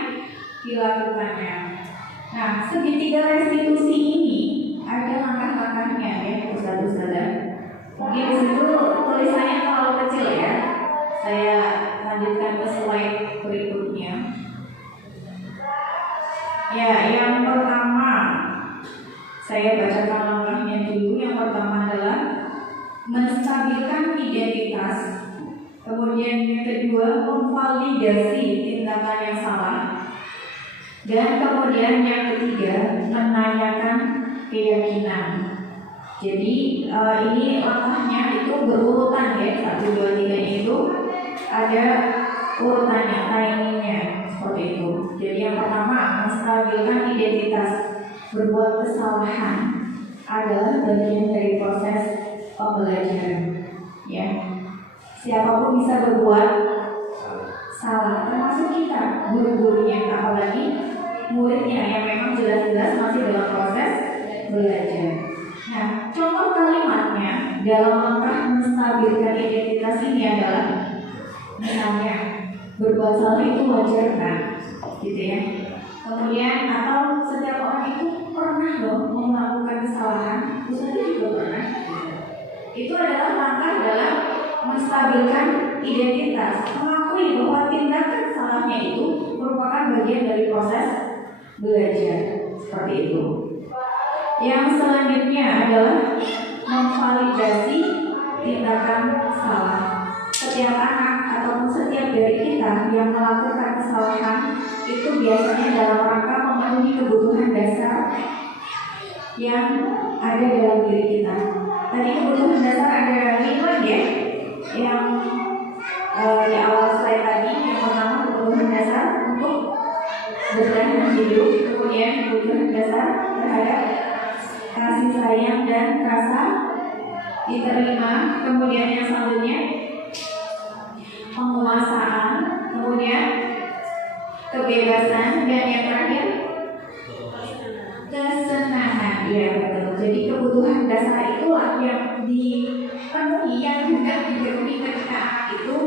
dilakukannya. Nah, segitiga restitusi ini ada langkah-langkahnya ya, ustaz-ustazah. Mungkin di situ tulisannya terlalu kecil ya. Saya lanjutkan ke slide berikutnya. Ya, yang pertama saya bacakan langkahnya dulu. Yang pertama adalah menstabilkan identitas. Kemudian yang kedua, memvalidasi tindakan yang salah. Dan kemudian yang ketiga, menanyakan keyakinan. Jadi ini langkahnya itu berurutan ya, 1, 2, 3 itu ada urutannya, timingnya seperti itu. Jadi yang pertama, menstabilkan identitas. Berbuat kesalahan adalah bagian dari proses pembelajaran. Ya, siapapun bisa berbuat salah, termasuk kita, guru-gurunya, apalagi muridnya yang memang jelas-jelas masih dalam proses belajar. Nah, contoh kalimatnya dalam langkah menstabilkan identitas ini adalah misalnya berbuat salah itu wajar kan, gitu ya. Kemudian atau setiap orang itu pernah loh melakukan kesalahan, Ustazah juga pernah. Itu adalah langkah dalam menstabilkan identitas, mengakui bahwa tindakan salahnya itu merupakan bagian dari proses belajar, seperti itu. Yang selanjutnya adalah memvalidasi tindakan salah. Setiap anak ataupun setiap dari kita yang melakukan kesalahan itu biasanya dalam rangka memenuhi kebutuhan dasar yang ada dalam diri kita. Tadi kebutuhan dasar ada 5 ya, yang di awal slide tadi. Yang pertama kebutuhan dasar untuk bertahan hidup, kemudian kebutuhan dasar terhadap kasih sayang dan rasa diterima, kemudian yang selanjutnya penguasaan, kemudian kebebasan, dan yang terakhir kesenangan. Ya betul. Jadi kebutuhan dasar itulah yang dipenuhi, yang hendak dipenuhi ketika anak itu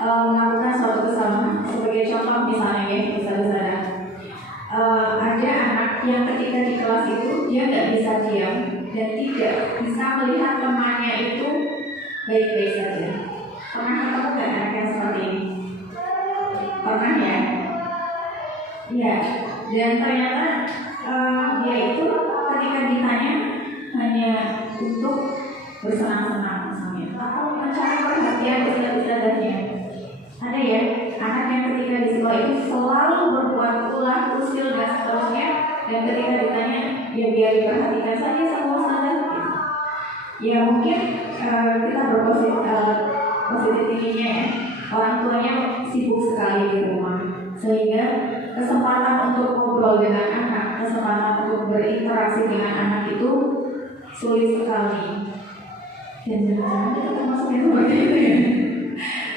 melakukan suatu kesalahan. Sebagai contoh misalnya ya, besar-besaran. Ada anak yang ketika di kelas itu dia nggak bisa diam dan tidak bisa melihat temannya itu baik-baik saja. Pernah ketemu nggak anak yang seperti ini? Pernah ya? Iya. Dan ternyata dia itu ketika ditanya hanya untuk bersenang-senang misalnya atau mencari perhatian ustaz-ustaznya. Ada ya anak yang ketika di sekolah itu selalu berbuat ulah, usil dan seterusnya, dan ketika ditanya ya biar diperhatikan saja sama ustazah. Ya mungkin kita berpositif tingginya ya, orang tuanya sibuk sekali di rumah sehingga kesempatan untuk ngobrol dengan anak, kesempatan untuk berinteraksi dengan anak itu sulit sekali. Dan jangan-jangan kita termasuk yang seperti itu ya.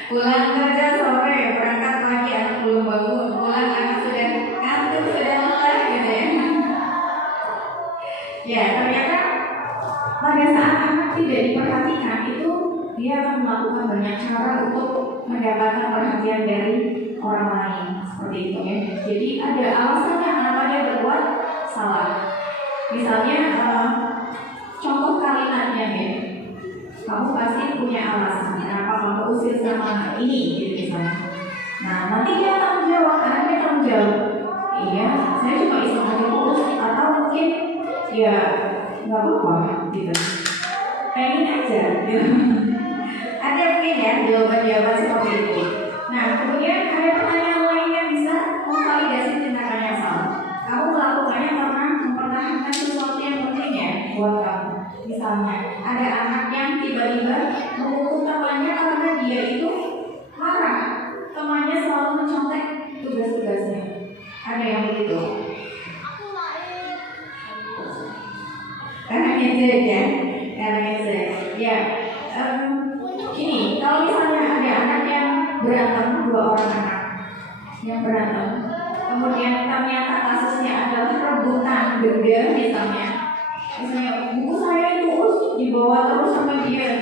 Pulang kerja sore, berangkat pagi anak belum bangun, pulang anak sudah ngantuk, sudah lelah gitu ya. Ya ternyata pada saat anak tidak diperhatikan itu dia akan melakukan banyak cara untuk mendapatkan perhatian dari orang lain seperti itu ya. Jadi ada alasannya kenapa dia berbuat salah. Misalnya contoh kalimatnya ya, kamu pasti punya alasan kenapa kamu usir sama ini gitu misalnya. Nah nanti dia akan menjawab, karena dia akan menjawab, iya saya cuma iseng aja urus, atau mungkin ya nggak apa-apa gitu, pengen aja gitu. Ada mungkin ya jawaban-jawaban seperti itu. Nah kemudian ada pertanyaan lain yang bisa memvalidasi tindakan yang salah. Kamu melakukannya karena mempertahankan sesuatu yang penting ya buat kamu. Misalnya ada anak yang tiba-tiba menghukum temannya karena dia itu marah, temannya selalu mencontek tugas-tugasnya. Ada yang begitu. Karena ngejek ya, karena ngejek. Ya, gini, kalau misalnya ada anak yang berantem, dua orang anak yang berantem, kemudian ternyata kasusnya adalah rebutan benda misalnya buku saya itu dibawa terus sama dia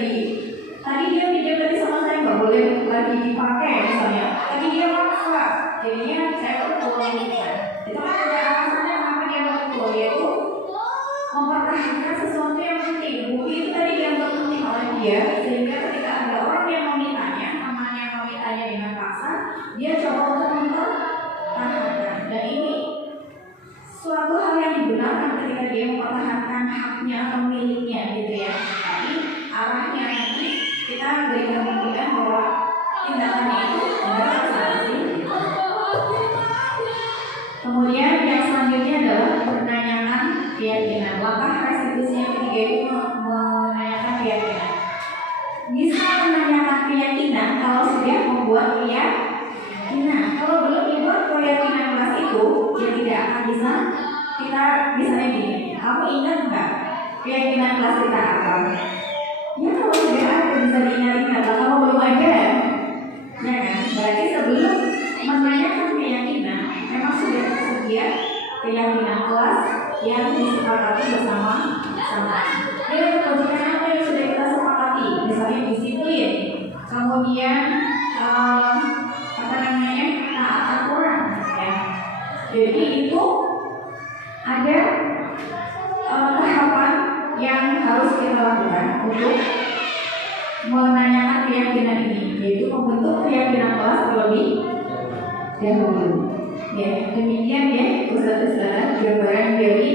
tadi dia pinjam tadi sama saya nggak boleh lagi dipakai misalnya, tadi dia maksa, jadinya saya pukul itu kan ada alasannya kenapa dia pukul, yaitu mempertahankan sesuatu yang penting. Buku itu tadi yang penting oleh dia, sehingga ketika ada orang yang memintanya, temannya yang memintanya dengan paksa, dia coba untuk mempertahankan. Dan ini suatu hal yang dibenarkan ketika dia mempertahankan haknya atau miliknya gitu ya. Tapi arahnya nanti kita berikan pembuktian bahwa tindakannya itu adalah sanksi. Kemudian yang selanjutnya adalah menanyakan keyakinan. Langkah restitusi yang ketiga itu menanyakan keyakinan. Bisa menanyakan keyakinan kalau sudah membuat keyakinan. Kalau belum dibuat keyakinan kelas itu, ya tidak akan bisa. Kita misalnya gini, kamu ingat nggak keyakinan kelas kita apa? Ya kalau sudah ada bisa diingat-ingat. Kalau belum ada, ya kan? Berarti sebelum menanyakan keyakinan, memang sudah tersedia keyakinan kelas yang disepakati bersama-sama. Dan kewajiban apa yang sudah kita sepakati? Misalnya disiplin, kemudian taat aturan, ya. Jadi itu ada tahapan yang harus kita lakukan untuk menanyakan keyakinan ini, yaitu membentuk keyakinan kelas terlebih dahulu. Ya, demikian ya ustaz-ustazah gambaran dari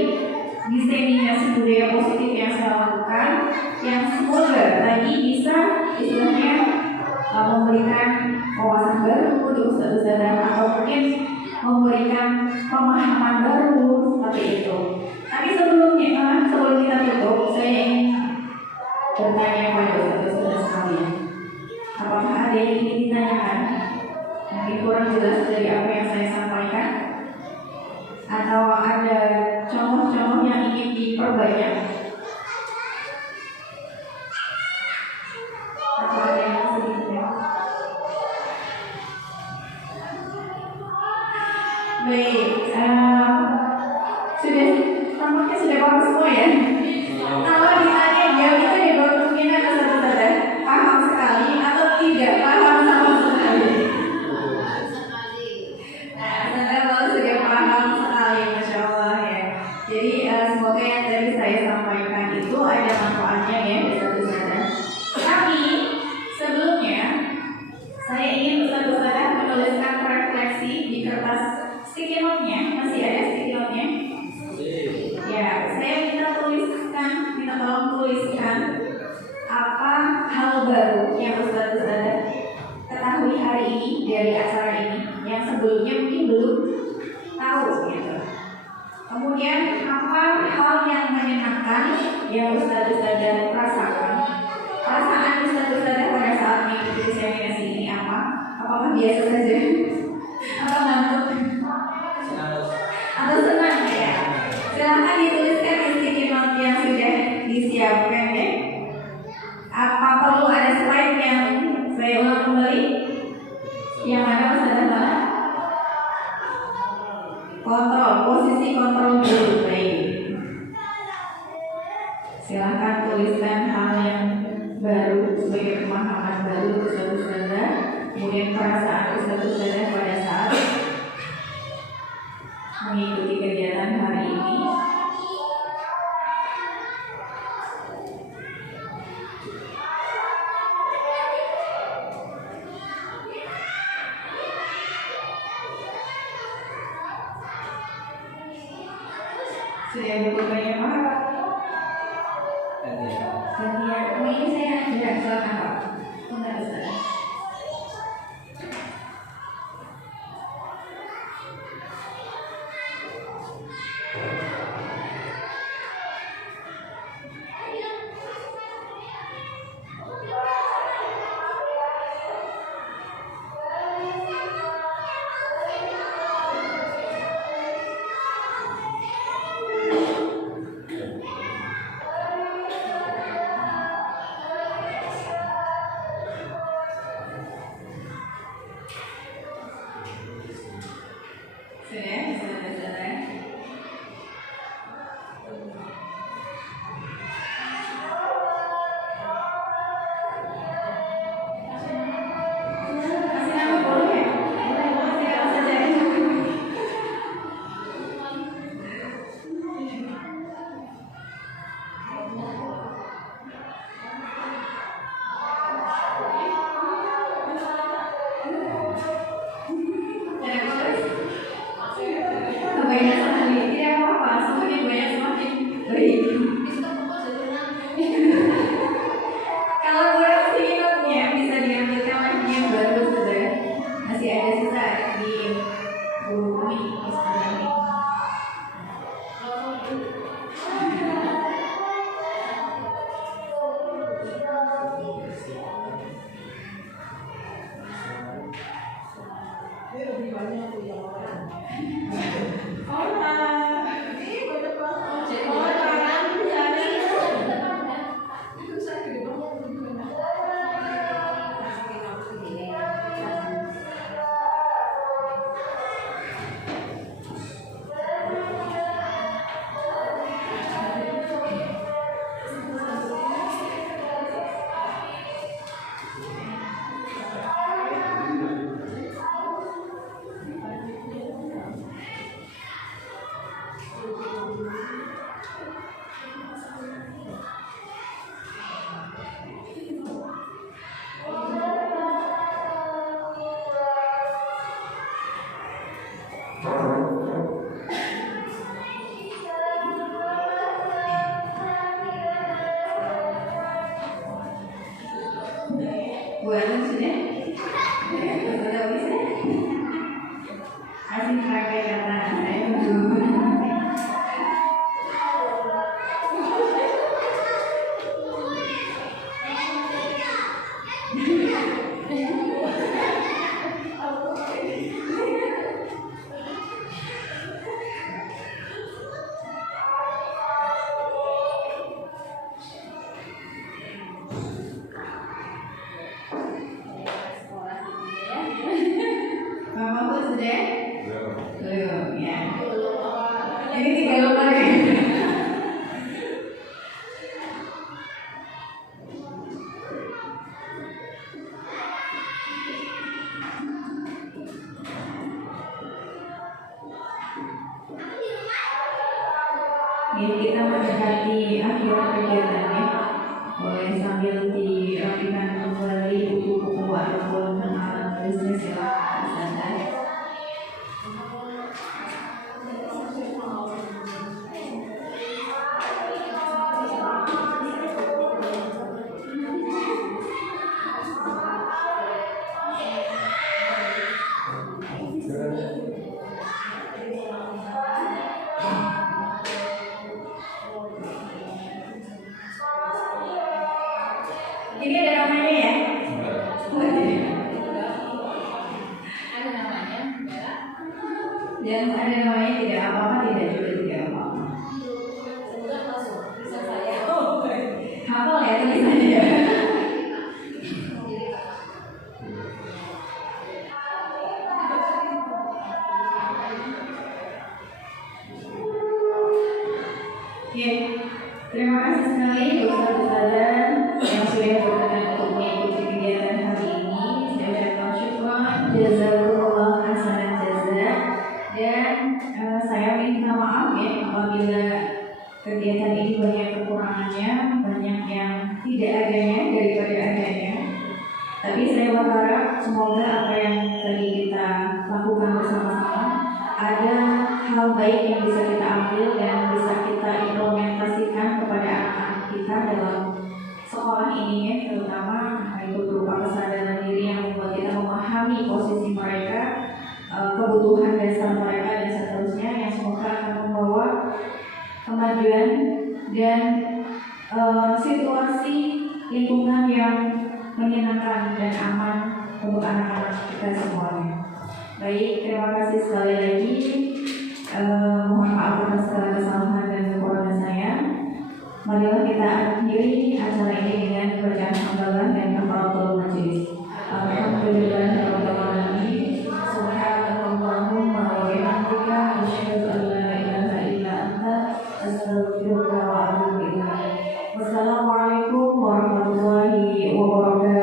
diseminasi budaya positif yang saya lakukan, yang semoga tadi bisa istilahnya memberikan wawasan baru untuk ustaz-ustazah atau mungkin memberikan pemahaman baru seperti itu. Tapi sebelum kita tutup, saya ingin bertanya pada ustaz-ustazah sekalian, apakah ada yang ingin ditanyakan? Mungkin kurang jelas dari apa yang saya sampaikan, atau ada contoh-contoh yang ingin diperbanyak? yang Ustaz-Ustazah rasakan? Perasaan Ustaz-Ustazah pada saat mengikuti seminar ini apa? Apakah biasa saja? Atau ngantuk? Atau senang ya? Silahkan dituliskan di sticky note yang sudah disiapkan ya. Apa perlu ada slide yang saya ulang kembali? Yang mana Ustazah mana? Kontrol, posisi kontrol dulu, baik. Silahkan tuliskan hal yang baru sebagai pemahaman baru Ustaz-Ustazah, kemudian perasaan Ustaz-Ustazah pada saat mengikuti kegiatan hari ini. Sudah buku banyak Pak? Bagian ini saya tidak silakan Pak. Benar Ustaz. Buatan sudah? Sudah bisa? Asing pakai kata saya dulu. Belum ya. Ini 3 lembar ya. Ini kita mendekati akhir kegiatannya. Boleh sambil dirapikan kembali buku-buku ataupun alat tulisnya silakan santai. Ini ada namanya ya? Ada namanya, Bella. Yang ada namanya tidak apa-apa, tidak juga tidak apa-apa. Semoga masuk. Bisa saya. Hafal ya tulisannya. Oke, terima kasih sekali Ustaz-Ustazah yang sudah berkenan untuk mengikuti kegiatan hari ini. Saya ucapkan syukur, jazakumullah hasanat jazaa. Dan saya minta maaf ya apabila kegiatan ini banyak kekurangannya, banyak yang tidak adanya daripada adanya. Tapi saya berharap semoga apa yang tadi kita lakukan bersama-sama ada hal baik yang bisa kita ambil dan bisa kita implementasikan kepada anak-anak kita dalam sekolah ini ya, terutama itu berupa kesadaran diri yang membuat kita memahami posisi mereka, kebutuhan dasar mereka dan seterusnya, yang semoga akan membawa kemajuan dan situasi lingkungan yang menyenangkan dan aman untuk anak-anak kita semuanya. Baik, terima kasih sekali lagi. Mohon maaf atas segala kesalahan dan kekurangan saya. Marilah kita akhiri acara ini dengan bacaan hamdalah dan kafaratul majelis. Alhamdulillahirabbil alamin. Subhanallahumma wa bihamdika asyhadu an la ilaha illa anta astaghfiruka wa atubu ilaik. Wassalamualaikum warahmatullahi wabarakatuh.